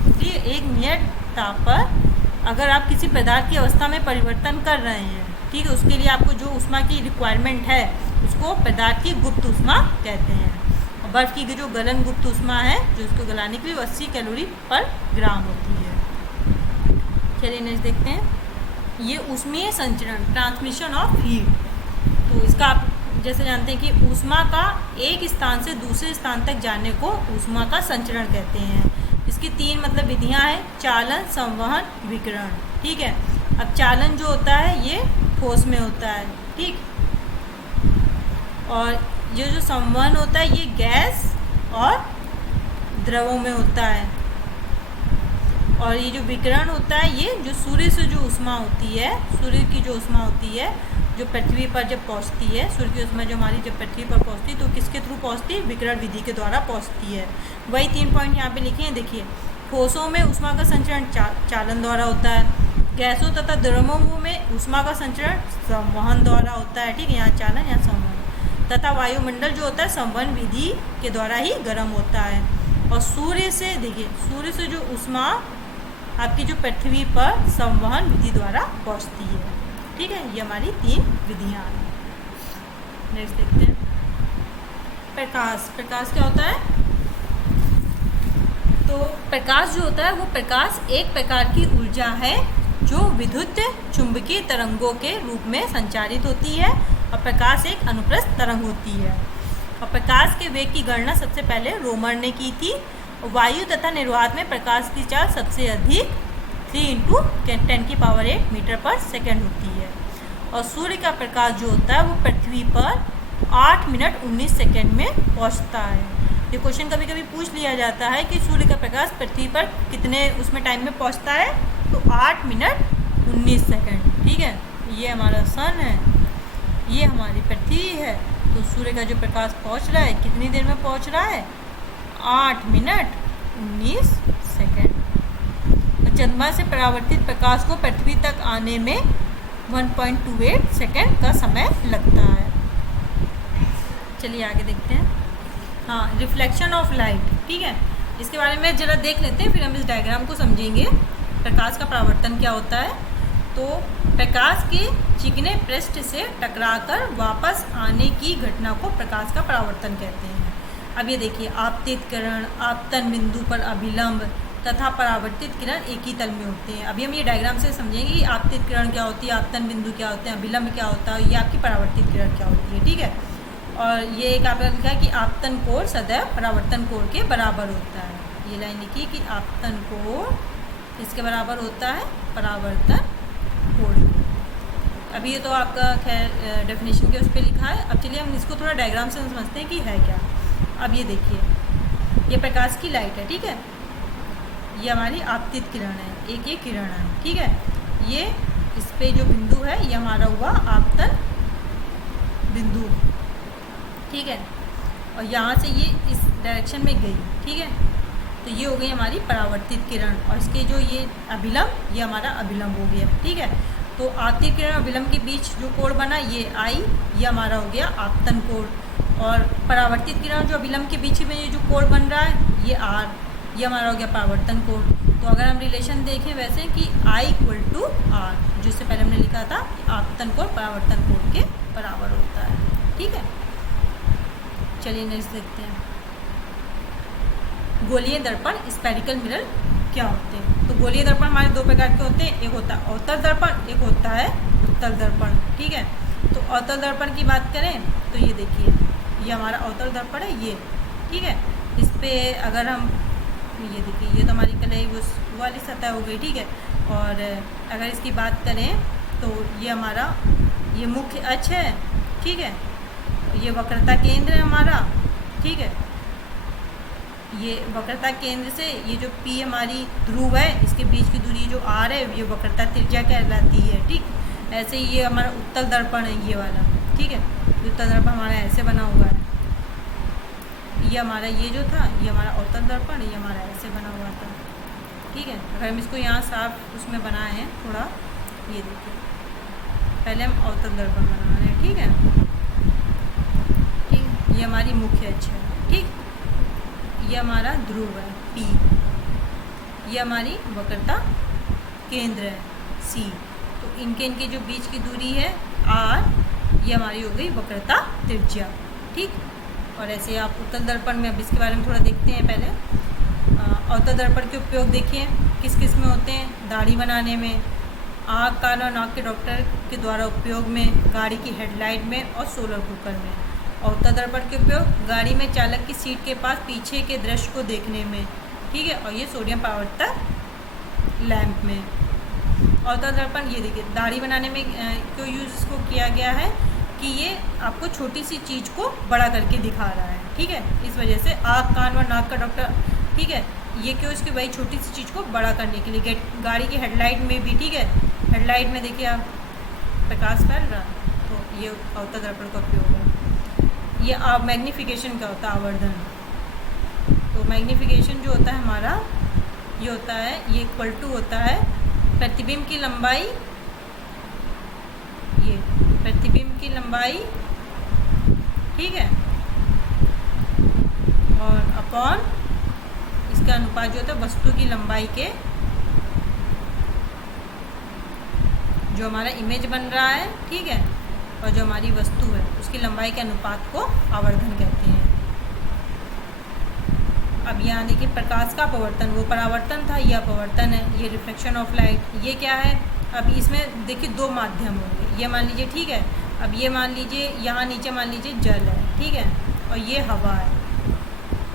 इसलिए एक नियत ताप पर अगर आप किसी पदार्थ की अवस्था में परिवर्तन कर रहे हैं, ठीक है, उसके लिए आपको जो ऊष्मा की रिक्वायरमेंट है उसको पदार्थ की गुप्त ऊष्मा कहते हैं। और बर्फ़ की जो गलन गुप्त ऊष्मा है जो उसको गलाने के लिए 80 कैलोरी पर ग्राम होती है। चलिए नेक्स्ट देखते हैं। ये ऊष्मीय संचरण, ट्रांसमिशन ऑफ हीट। तो इसका आप जैसे जानते हैं कि ऊष्मा का एक स्थान से दूसरे स्थान तक जाने को ऊष्मा का संचरण कहते हैं। इसकी 3 विधियां हैं: चालन, संवहन, विकिरण। ठीक है, अब चालन जो होता है ये ठोस में होता है। ठीक, और ये जो संवहन होता है ये गैस और द्रवों में होता है। और ये जो विकिरण होता है ये जो सूर्य से जो ऊष्मा होती है, सूर्य की जो ऊष्मा होती है जो पृथ्वी पर जब पहुंचती है, सूर्य की ऊष्मा जो हमारी जब पृथ्वी पर पहुंचती है तो किसके थ्रू पहुंचती है? विकिरण विधि के द्वारा पहुंचती है। वही 3 पॉइंट यहाँ पे लिखे हैं, देखिए। ठोसों में ऊष्मा का संचरण चालन द्वारा होता है। गैसों तथा द्रवों में ऊष्मा का संचरण संवहन द्वारा होता है। ठीक है, यहाँ चालन यहाँ संवहन। तथा वायुमंडल जो होता है संवहन विधि के द्वारा ही गर्म होता है। और सूर्य से देखिए, सूर्य से जो ऊष्मा आपकी जो पृथ्वी पर संवहन विधि द्वारा पहुँचती है। ठीक है, ये हमारी 3 विधियाँ हैं। नेक्स्ट देखते हैं। प्रकाश। प्रकाश क्या होता है? तो प्रकाश जो होता है वो प्रकाश एक प्रकार की ऊर्जा है जो विद्युत चुंबकीय तरंगों के रूप में संचारित होती है। और प्रकाश एक अनुप्रस्थ तरंग होती है। और प्रकाश के वेग की गणना सबसे पहले रोमर ने की थी। वायु तथा निर्वात में प्रकाश की चाल सबसे अधिक 3 × 10⁸ मीटर/सेकंड होती है। और सूर्य का प्रकाश जो होता है वो पृथ्वी पर 8 मिनट 19 सेकंड में पहुंचता है। ये क्वेश्चन कभी कभी पूछ लिया जाता है कि सूर्य का प्रकाश पृथ्वी पर कितने उसमें टाइम में पहुंचता है, तो 8 मिनट 19 सेकंड। ठीक है, ये हमारा सन है, ये हमारी पृथ्वी है। तो सूर्य का जो प्रकाश पहुंच रहा है कितनी देर में पहुंच रहा है? 8 मिनट 19 सेकंड। चंद्रमा से परावर्तित प्रकाश को पृथ्वी तक आने में 1.28 सेकंड का समय लगता है। चलिए आगे देखते हैं। हाँ, रिफ्लेक्शन ऑफ लाइट। ठीक है, इसके बारे में ज़रा देख लेते हैं, फिर हम इस डायग्राम को समझेंगे। प्रकाश का परावर्तन क्या होता है? तो प्रकाश के चिकने पृष्ठ से टकराकर वापस आने की घटना को प्रकाश का परावर्तन कहते हैं। अब ये देखिए, आपतित किरण आपतन बिंदु पर अभिलंब तथा परावर्तित किरण एक ही तल में होते हैं। अभी हम ये डायग्राम से समझेंगे कि आपतित किरण क्या होती है, आपतन बिंदु क्या होते हैं, अभिलंब क्या होता है, ये आपकी परावर्तित किरण क्या होती है। ठीक है, और ये एक आपने लिखा है कि आपतन कोण सदैव परावर्तन कोण के बराबर होता है। ये लाइन लिखी कि आपतन कोण इसके बराबर होता है परावर्तन कोण। अभी ये तो आपका खैर डेफिनेशन के उस पर लिखा है। अब चलिए हम इसको थोड़ा डायग्राम से समझते हैं कि है क्या। अब ये देखिए, ये प्रकाश की लाइट है, ठीक है। ये हमारी आपतित किरण है, एक ये किरण है, ठीक है। ये इस पे जो बिंदु है ये हमारा हुआ आपतन बिंदु, ठीक है। और यहाँ से ये इस डायरेक्शन में गई, ठीक है। तो ये हो गई हमारी परावर्तित किरण, और इसके जो ये अभिलंब, ये हमारा अभिलंब हो गया, ठीक है। तो आपतित किरण और अभिलंब के बीच जो कोण बना ये आई, ये हमारा हो गया आपतन कोण। और परावर्तित किरण जो अभिलंब के बीच में ये जो कोण बन रहा है ये आर, ये हमारा हो गया परावर्तन कोण। तो अगर हम रिलेशन देखें वैसे कि I = R, जिससे पहले हमने लिखा था कि आपतन कोण परावर्तन कोण के बराबर होता है, ठीक है। चलिए नेक्स्ट देखते हैं, गोलीय दर्पण स्फेरिकल मिरर क्या होते हैं। तो गोलीय दर्पण हमारे दो प्रकार के होते हैं, एक होता है अवतल दर्पण, एक होता है उत्तल दर्पण, ठीक है। तो अवतल दर्पण की बात करें तो ये देखिए, ये हमारा अवतल दर्पण है ये, ठीक है। इस पर अगर हम ये देखिए, ये तो हमारी कलई वाली सतह हो गई, ठीक है। और अगर इसकी बात करें तो ये हमारा ये मुख्य अक्ष है, ठीक है। ये वक्रता केंद्र है हमारा, ठीक है। ये वक्रता केंद्र से ये जो P हमारी ध्रुव है इसके बीच की दूरी जो R है ये वक्रता त्रिज्या कहलाती है, ठीक। ऐसे ही ये हमारा उत्तल दर्पण है ये वाला, ठीक है। उत्तल दर्पण हमारा ऐसे बना हुआ है, ये हमारा ये जो था ये हमारा अवतल दर्पण, ये हमारा ऐसे बना हुआ था, ठीक है। अगर हम इसको यहाँ साफ उसमें बनाए हैं थोड़ा, ये देखिए पहले हम अवतल दर्पण बना रहे हैं, ठीक है। ठीक, ये हमारी मुख्य अक्ष है, ठीक। ये हमारा ध्रुव है P, ये हमारी वक्रता केंद्र है C। तो इनके जो बीच की दूरी है R, ये हमारी हो गई वक्रता त्रिज्या, ठीक। और ऐसे आप उत्तल दर्पण में, अब इसके बारे में थोड़ा देखते हैं पहले। अवतल दर्पण के उपयोग देखिए किस किस में होते हैं, दाढ़ी बनाने में, आँख कान और नाक के डॉक्टर के द्वारा उपयोग में, गाड़ी की हेडलाइट में और सोलर कुकर में। अवतल दर्पण के उपयोग गाड़ी में चालक की सीट के पास पीछे के दृश्य को देखने में, ठीक है। और ये सोडियम परावर्तक लैंप में। अवतल दर्पण ये देखिए दाढ़ी बनाने में क्यों यूज़ इसको किया गया है कि ये आपको छोटी सी चीज़ को बड़ा करके दिखा रहा है, ठीक है। इस वजह से आँख कान और नाक का डॉक्टर, ठीक है, ये क्यों, इसकी वही छोटी सी चीज़ को बड़ा करने के लिए। गाड़ी की हेडलाइट में भी, ठीक है, हेडलाइट में देखिए आप प्रकाश फैल रहा है, तो ये अवतल दर्पण का उपयोग है। ये मैग्नीफिकेशन का होता है, आवर्धन। तो मैग्नीफिकेशन जो होता है हमारा ये होता है, ये इक्वल टू होता है प्रतिबिंब की लंबाई, ये प्रतिबिंब की लंबाई, ठीक है, और अपॉन इसका अनुपात जो होता है वस्तु की लंबाई के, जो हमारा इमेज बन रहा है, ठीक है, और जो हमारी वस्तु है उसकी लंबाई के अनुपात को आवर्धन कहते हैं। अब यहाँ देखिए प्रकाश का अपवर्तन, वो परावर्तन था, ये अपवर्तन है, ये रिफ्लेक्शन ऑफ लाइट। ये क्या है, अब इसमें देखिए दो माध्यम होंगे, ये मान लीजिए, ठीक है। अब ये मान लीजिए यहाँ नीचे मान लीजिए जल है, ठीक है, और ये हवा है।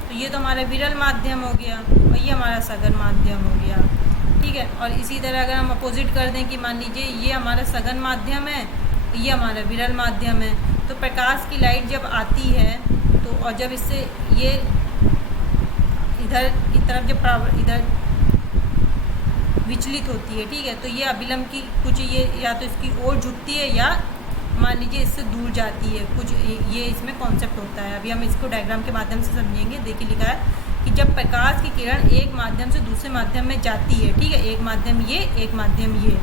तो ये तो हमारा विरल माध्यम हो गया और ये हमारा सघन माध्यम हो गया, ठीक है। और इसी तरह अगर हम अपोजिट कर दें कि मान लीजिए ये हमारा सघन माध्यम है, ये हमारा विरल माध्यम है। तो प्रकाश की लाइट जब आती है तो, और जब इससे ये इधर की तरफ जब इधर विचलित होती है, ठीक है, तो ये अभिलंब की कुछ ये या तो इसकी ओर झुकती है या मान लीजिए इससे दूर जाती है, कुछ ये इसमें कॉन्सेप्ट होता है। अभी हम इसको डायग्राम के माध्यम से समझेंगे। देखिए लिखा है कि जब प्रकाश की किरण एक माध्यम से दूसरे माध्यम में जाती है, ठीक है, एक माध्यम ये, एक माध्यम ये,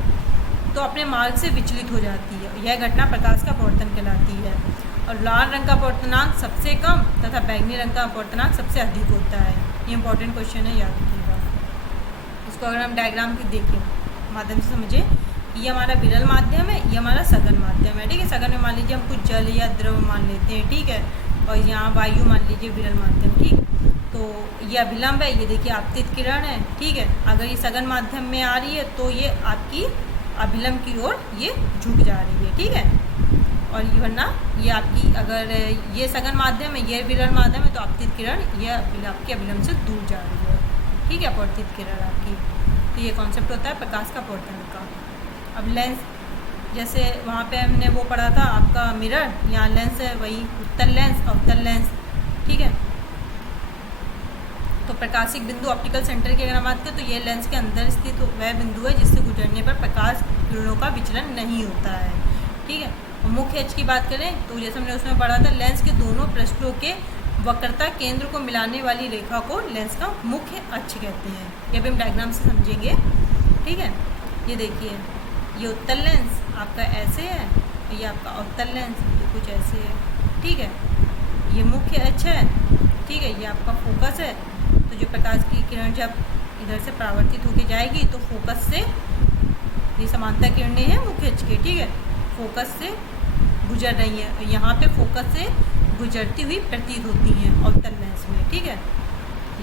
तो अपने मार्ग से विचलित हो जाती है। यह घटना प्रकाश का अपवर्तन कहलाती है। और लाल रंग का अपवर्तनांक सबसे कम तथा बैंगनी रंग का अपवर्तनांक सबसे अधिक होता है। ये इंपॉर्टेंट क्वेश्चन है, याद रखिएगा इसको। अगर हम डायग्राम के देखें माध्यम से समझे, ये हमारा विरल माध्यम है, ये हमारा सघन माध्यम है, ठीक है। सघन में मान लीजिए हम कुछ जल या द्रव मान लेते हैं, ठीक है, और यहाँ वायु मान लीजिए विरल माध्यम, ठीक। तो ये अभिलंब है, ये देखिए आपतित किरण है, ठीक है। अगर ये सघन माध्यम में आ रही है तो ये आपकी अभिलंब की ओर ये झुक जा रही है, ठीक है। और ये वरना ये आपकी अगर ये सघन माध्यम है, ये विरल माध्यम है, तो आपतित किरण ये आपके अभिलंब से दूर जा रही है, ठीक है, अपवर्तित किरण आपकी। तो ये कॉन्सेप्ट होता है प्रकाश का अपवर्तन का। अब लेंस जैसे वहाँ पे हमने वो पढ़ा था आपका मिरर, यहाँ लेंस है, वही उत्तल लेंस, अवतल लेंस, ठीक है। तो प्रकाशिक बिंदु ऑप्टिकल सेंटर की अगर हम बात करें तो ये लेंस के अंदर स्थित वह बिंदु है जिससे गुजरने पर प्रकाश किरणों का विचलन नहीं होता है, ठीक है। और मुख्य अक्ष की बात करें तो जैसे हमने उसमें पढ़ा था, लेंस के दोनों पृष्ठों के वक्रता केंद्र को मिलाने वाली रेखा को लेंस का मुख्य अक्ष कहते हैं। ये भी हम डायग्राम से समझेंगे, ठीक है। ये देखिए, ये उत्तल लेंस आपका ऐसे है, ये आपका अवतल लेंस ये कुछ ऐसे है, ठीक है। ये मुख्य अक्ष है, ठीक है, ये आपका फोकस है। तो जो प्रकाश की किरण जब इधर से परावर्तित होकर जाएगी तो फोकस से, ये समांतर किरणें हैं मुख्य अक्ष के, ठीक है, फोकस से गुजर रही हैं। यहाँ पे फोकस से गुजरती हुई प्रतीत होती हैं अवतल लेंस में, ठीक है।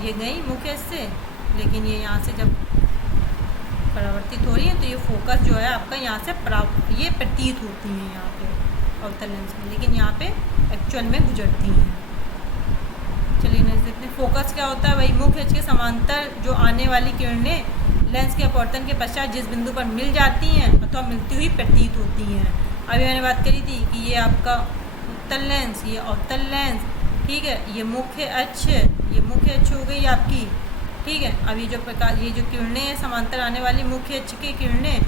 ये गई मुख्य अक्ष से, लेकिन ये यहाँ से जब परावर्तित हो रही है तो ये फोकस जो है आपका यहाँ से ये प्रतीत होती हैं यहाँ पे अवतल लेंस में, लेकिन यहाँ पे एक्चुअल में गुजरती हैं। चलिए नेक्स्ट देखते हैं। फोकस क्या होता है? वही मुख्य अक्ष के समांतर जो आने वाली किरणें लेंस के अपवर्तन के पश्चात जिस बिंदु पर मिल जाती हैं अथवा मिलती हुई प्रतीत होती हैं। अभी मैंने बात करी थी कि ये आपका उत्तल लेंस, ये अवतल लेंस, ठीक है, ये मुख्य अक्ष, ये मुख्य अक्ष हो गई आपकी, ठीक है। अब ये जो प्रकाश, ये जो किरणें हैं समांतर आने वाली मुख्य अक्ष की किरणें,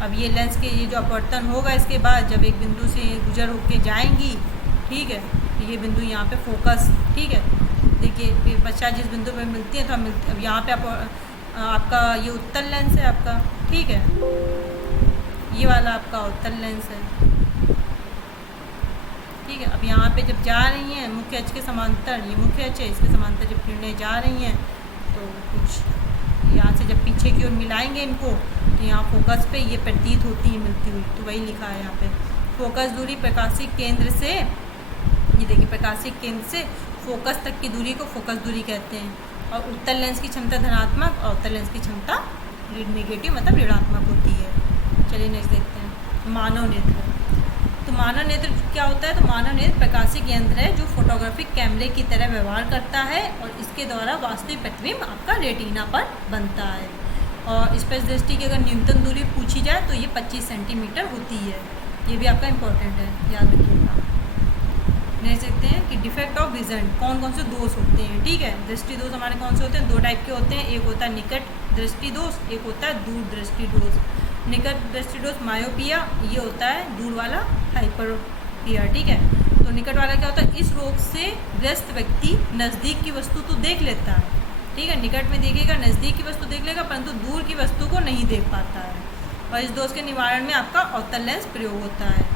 अब ये लेंस के ये जो अपवर्तन होगा इसके बाद जब एक बिंदु से गुजर होके जाएंगी, ठीक है, ये बिंदु यहाँ पे फोकस, ठीक है, देखिए पश्चात जिस बिंदु पे मिलती है तो अब यहाँ पे आपका ये उत्तल लेंस है आपका, ठीक है, ये वाला आपका उत्तल लेंस है, ठीक है। अब यहाँ पे जब जा रही हैं मुख्य अक्ष के समांतर, ये मुख्य अक्ष है, इसके समांतर जब किरणें जा रही हैं तो कुछ यहाँ से जब पीछे की ओर मिलाएंगे इनको तो यहाँ फोकस पे ये प्रतीत होती है मिलती हुई, तो वही लिखा है यहाँ पे। फोकस दूरी प्रकाशिक केंद्र से, ये देखिए प्रकाशिक केंद्र से फोकस तक की दूरी को फोकस दूरी कहते हैं। और उत्तल लेंस की क्षमता धनात्मक और अवतल लेंस की क्षमता नेगेटिव मतलब ऋणात्मक होती है। चलिए नेक्स्ट देखते हैं। मानव नेत्र। तो मानव नेत्र क्या होता है? तो मानव नेत्र प्रकाशिक यंत्र है जो फोटोग्राफिक कैमरे की तरह व्यवहार करता है और इसके द्वारा वास्तविक प्रतिबिंब आपका रेटिना पर बनता है। और स्पर्श दृष्टि की अगर न्यूनतम दूरी पूछी जाए तो ये 25 सेंटीमीटर होती है। ये भी आपका इम्पोर्टेंट है, याद रखिएगा। नेक्स्ट देखते हैं कि डिफेक्ट ऑफ विजन, कौन कौन से दोष होते हैं, ठीक है। दृष्टि दोष हमारे कौन से होते हैं? दो टाइप के होते हैं, एक होता है निकट दृष्टि दोष, एक होता है दूर दृष्टि दोष। निकट दृष्टि दोष मायोपिया, ये होता है, दूर वाला हाइपरोपिया, ठीक है। तो निकट वाला क्या होता है? इस रोग से ग्रस्त व्यक्ति नज़दीक की वस्तु तो देख लेता है, ठीक है, निकट में देखेगा, नज़दीक की वस्तु देख लेगा, परंतु दूर की वस्तु को नहीं देख पाता है। और इस दोष के निवारण में आपका अवतल लेंस प्रयोग होता है।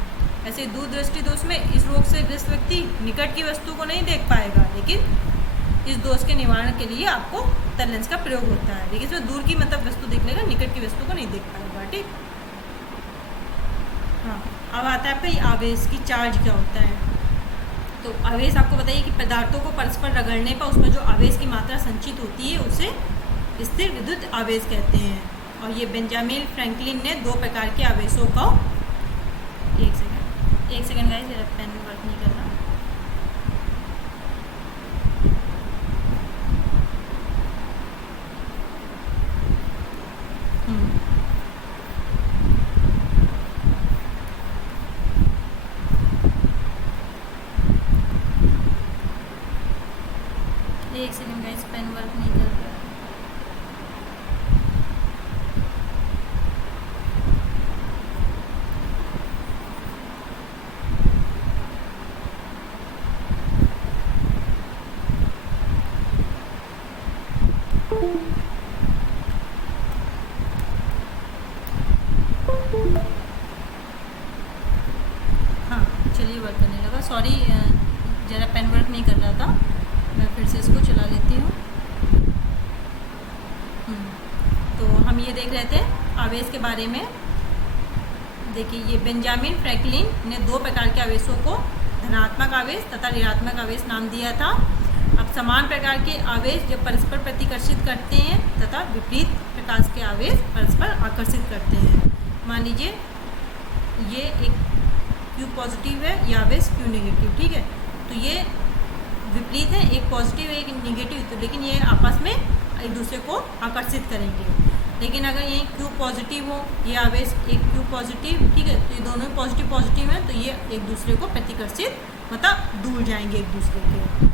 ऐसे दूर दृष्टि दोष में इस रोग से ग्रस्त व्यक्ति निकट की वस्तु को नहीं देख पाएगा, लेकिन इस दोष के निवारण के लिए आपको अवतल लेंस का प्रयोग होता है। लेकिन इसमें दूर की मतलब वस्तु देख लेगा, निकट की वस्तु को नहीं देख पाएगा, ठीक। हाँ, अब आता है आपका ये आवेश की चार्ज क्या होता है। तो आवेश आपको बताइए कि पदार्थों को परस्पर रगड़ने पर उसमें जो आवेश की मात्रा संचित होती है उसे स्थिर विद्युत आवेश कहते हैं। और ये बेंजामिन फ्रैंकलिन ने दो प्रकार के आवेशों का, एक सेकेंड गाइस, मेरा पेन वर्क नहीं कर रहा। एक सेकेंड गाइस, पेन वर्क नहीं कर रहा। हाँ चलिए वर्क करने लगा, सॉरी ज़रा पेन वर्क नहीं कर रहा था, मैं फिर से इसको चला लेती हूँ। तो हम ये देख रहे थे आवेश के बारे में। देखिए ये बेंजामिन फ्रैंकलिन ने दो प्रकार के आवेशों को धनात्मक आवेश तथा ऋणात्मक आवेश नाम दिया था। अब समान प्रकार के आवेश जब परस्पर प्रतिकर्षित करते हैं तथा विपरीत प्रकार के आवेश परस्पर आकर्षित करते हैं। मान लीजिए ये एक Q पॉजिटिव है, ये आवेश Q नेगेटिव, ठीक है। तो ये विपरीत है, एक पॉजिटिव है एक निगेटिव, तो लेकिन ये आपस में एक दूसरे को आकर्षित करेंगे। लेकिन अगर ये Q पॉजिटिव हो, ये आवेश एक Q पॉजिटिव, ठीक है, तो ये दोनों पॉजिटिव पॉजिटिव हैं, तो ये एक दूसरे को प्रतिकर्षित मतलब दूर जाएंगे एक दूसरे के।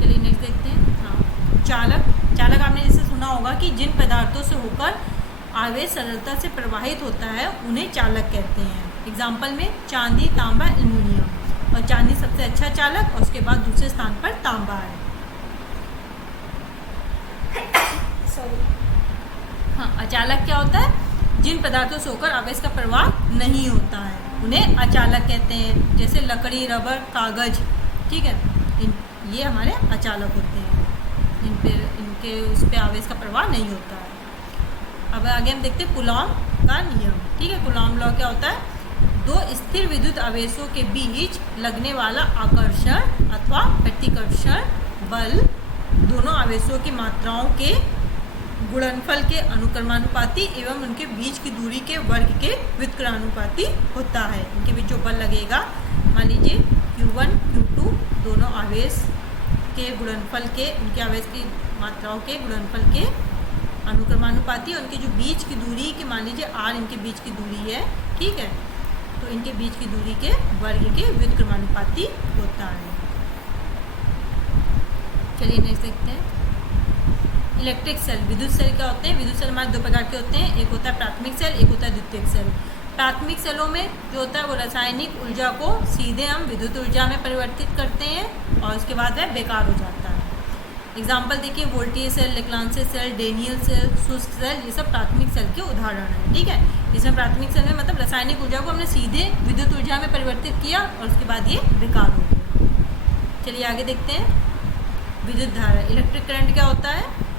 चलिए नेक्स्ट देखते हैं। हाँ, चालक आपने जैसे सुना होगा कि जिन पदार्थों से होकर आवेश सरलता से प्रवाहित होता है उन्हें चालक कहते हैं। एग्जाम्पल में चांदी, तांबा, एल्युमिनियम, और चांदी सबसे अच्छा चालक और उसके बाद दूसरे स्थान पर तांबा है। हाँ, अचालक क्या होता है? जिन पदार्थों से होकर आवेश का प्रवाह नहीं होता है उन्हें अचालक कहते हैं। जैसे लकड़ी, रबर, कागज, ठीक है, ये हमारे अचालक होते हैं, इनके उस पर आवेश का प्रवाह नहीं होता है। अब आगे हम देखते हैं कूलॉम का नियम, ठीक है। कूलॉम लॉ क्या होता है? दो स्थिर विद्युत आवेशों के बीच लगने वाला आकर्षण अथवा प्रतिकर्षण बल दोनों आवेशों की मात्राओं के गुणनफल के अनुक्रमानुपाती एवं उनके बीच की दूरी के वर्ग के व्युत्क्रमानुपाती होता है। इनके बीच जो बल लगेगा, मान लीजिए Q1 Q2 दोनों आवेश के गुणनफल के, उनके आवेश की मात्राओं के गुणनफल के अनुक्रमानुपाती, उनके जो बीच की दूरी की मान लीजिए R इनके बीच की दूरी है, ठीक है, तो इनके बीच की दूरी के वर्ग के व्युत्क्रमानुपाती होता है। चलिए नेक्स्ट देखते हैं। इलेक्ट्रिक सेल, विद्युत सेल क्या होते हैं? विद्युत सेल हमारे दो प्रकार के होते हैं, एक होता है प्राथमिक सेल, एक होता है द्वितीयक सेल। प्राथमिक सेलों में जो होता है वो रासायनिक ऊर्जा को सीधे हम विद्युत ऊर्जा में परिवर्तित करते हैं और उसके बाद वह बेकार हो जाता है। एग्जाम्पल देखिए, voltage cell, Leclanche cell, Daniel cell, शुष्क सेल, ये सब प्राथमिक सेल के उदाहरण हैं, ठीक है। इसमें प्राथमिक सेल में मतलब रासायनिक ऊर्जा को हमने सीधे विद्युत ऊर्जा में परिवर्तित किया और उसके बाद ये बेकार हो गया। चलिए आगे देखते हैं। विद्युत धारा, इलेक्ट्रिक करंट क्या होता है?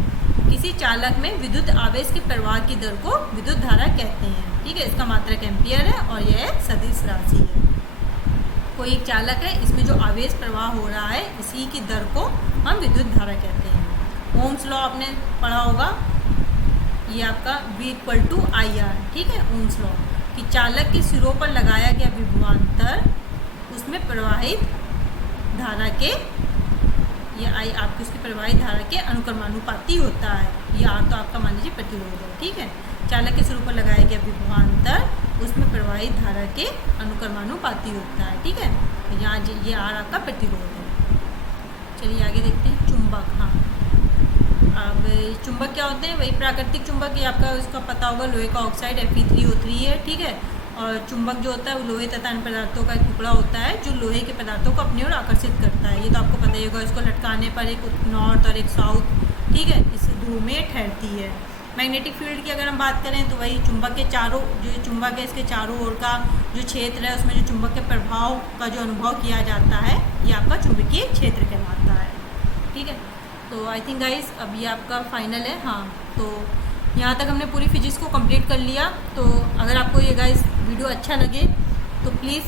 किसी चालक में विद्युत आवेश के प्रवाह की दर को विद्युत धारा कहते हैं, ठीक है। इसका मात्रक एम्पियर है और यह एक सदिश राशि है। कोई एक चालक है, इसमें जो आवेश प्रवाह हो रहा है इसी की दर को हम विद्युत धारा कहते हैं। ओम्स लॉ आपने पढ़ा होगा, ये आपका V=IR, ठीक है, ओम्स लॉ, कि चालक के सिरों पर लगाया गया विभवांतर उसमें प्रवाहित धारा के, ये I आपकी उसकी प्रवाहित धारा के अनुक्रमानुपाती होता है। ये R तो आपका मान लीजिए प्रतिरोध है, ठीक है। चालक के सिरों पर लगाया गया विभवांतर उसमें प्रवाहित धारा के अनुक्रमानुपाती होता है, ठीक है। यहाँ ये R आपका प्रतिरोध है। चलिए आगे देखते हैं। चुंबक, हाँ, अब चुंबक क्या होते हैं? वही प्राकृतिक चुंबक, ये आपका उसका पता होगा, लोहे का ऑक्साइड Fe3O3 है, ठीक है। और चुंबक जो होता है वो लोहे तथा अन्य पदार्थों का एक टुकड़ा होता है जो लोहे के पदार्थों को अपनी ओर आकर्षित करता है। ये तो आपको पता ही होगा, इसको लटकाने पर एक नॉर्थ और एक साउथ, ठीक है, इस ध्रुव में ठहरती है। मैग्नेटिक फील्ड की अगर हम बात करें तो वही चुंबक के चारों, जो चुंबक है इसके चारों ओर का जो क्षेत्र है उसमें जो चुंबक के प्रभाव का जो अनुभव किया जाता है ये आपका चुंबकीय क्षेत्र कहलाता है, ठीक है। तो आई थिंक गाइस अब ये आपका फाइनल है। हाँ, तो यहाँ तक हमने पूरी फिजिक्स को कंप्लीट कर लिया। तो अगर आपको ये गाइस वीडियो अच्छा लगे तो please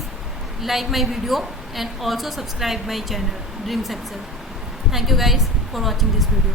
like my video and also subscribe my channel dreams excel. Thank you guys for watching this video.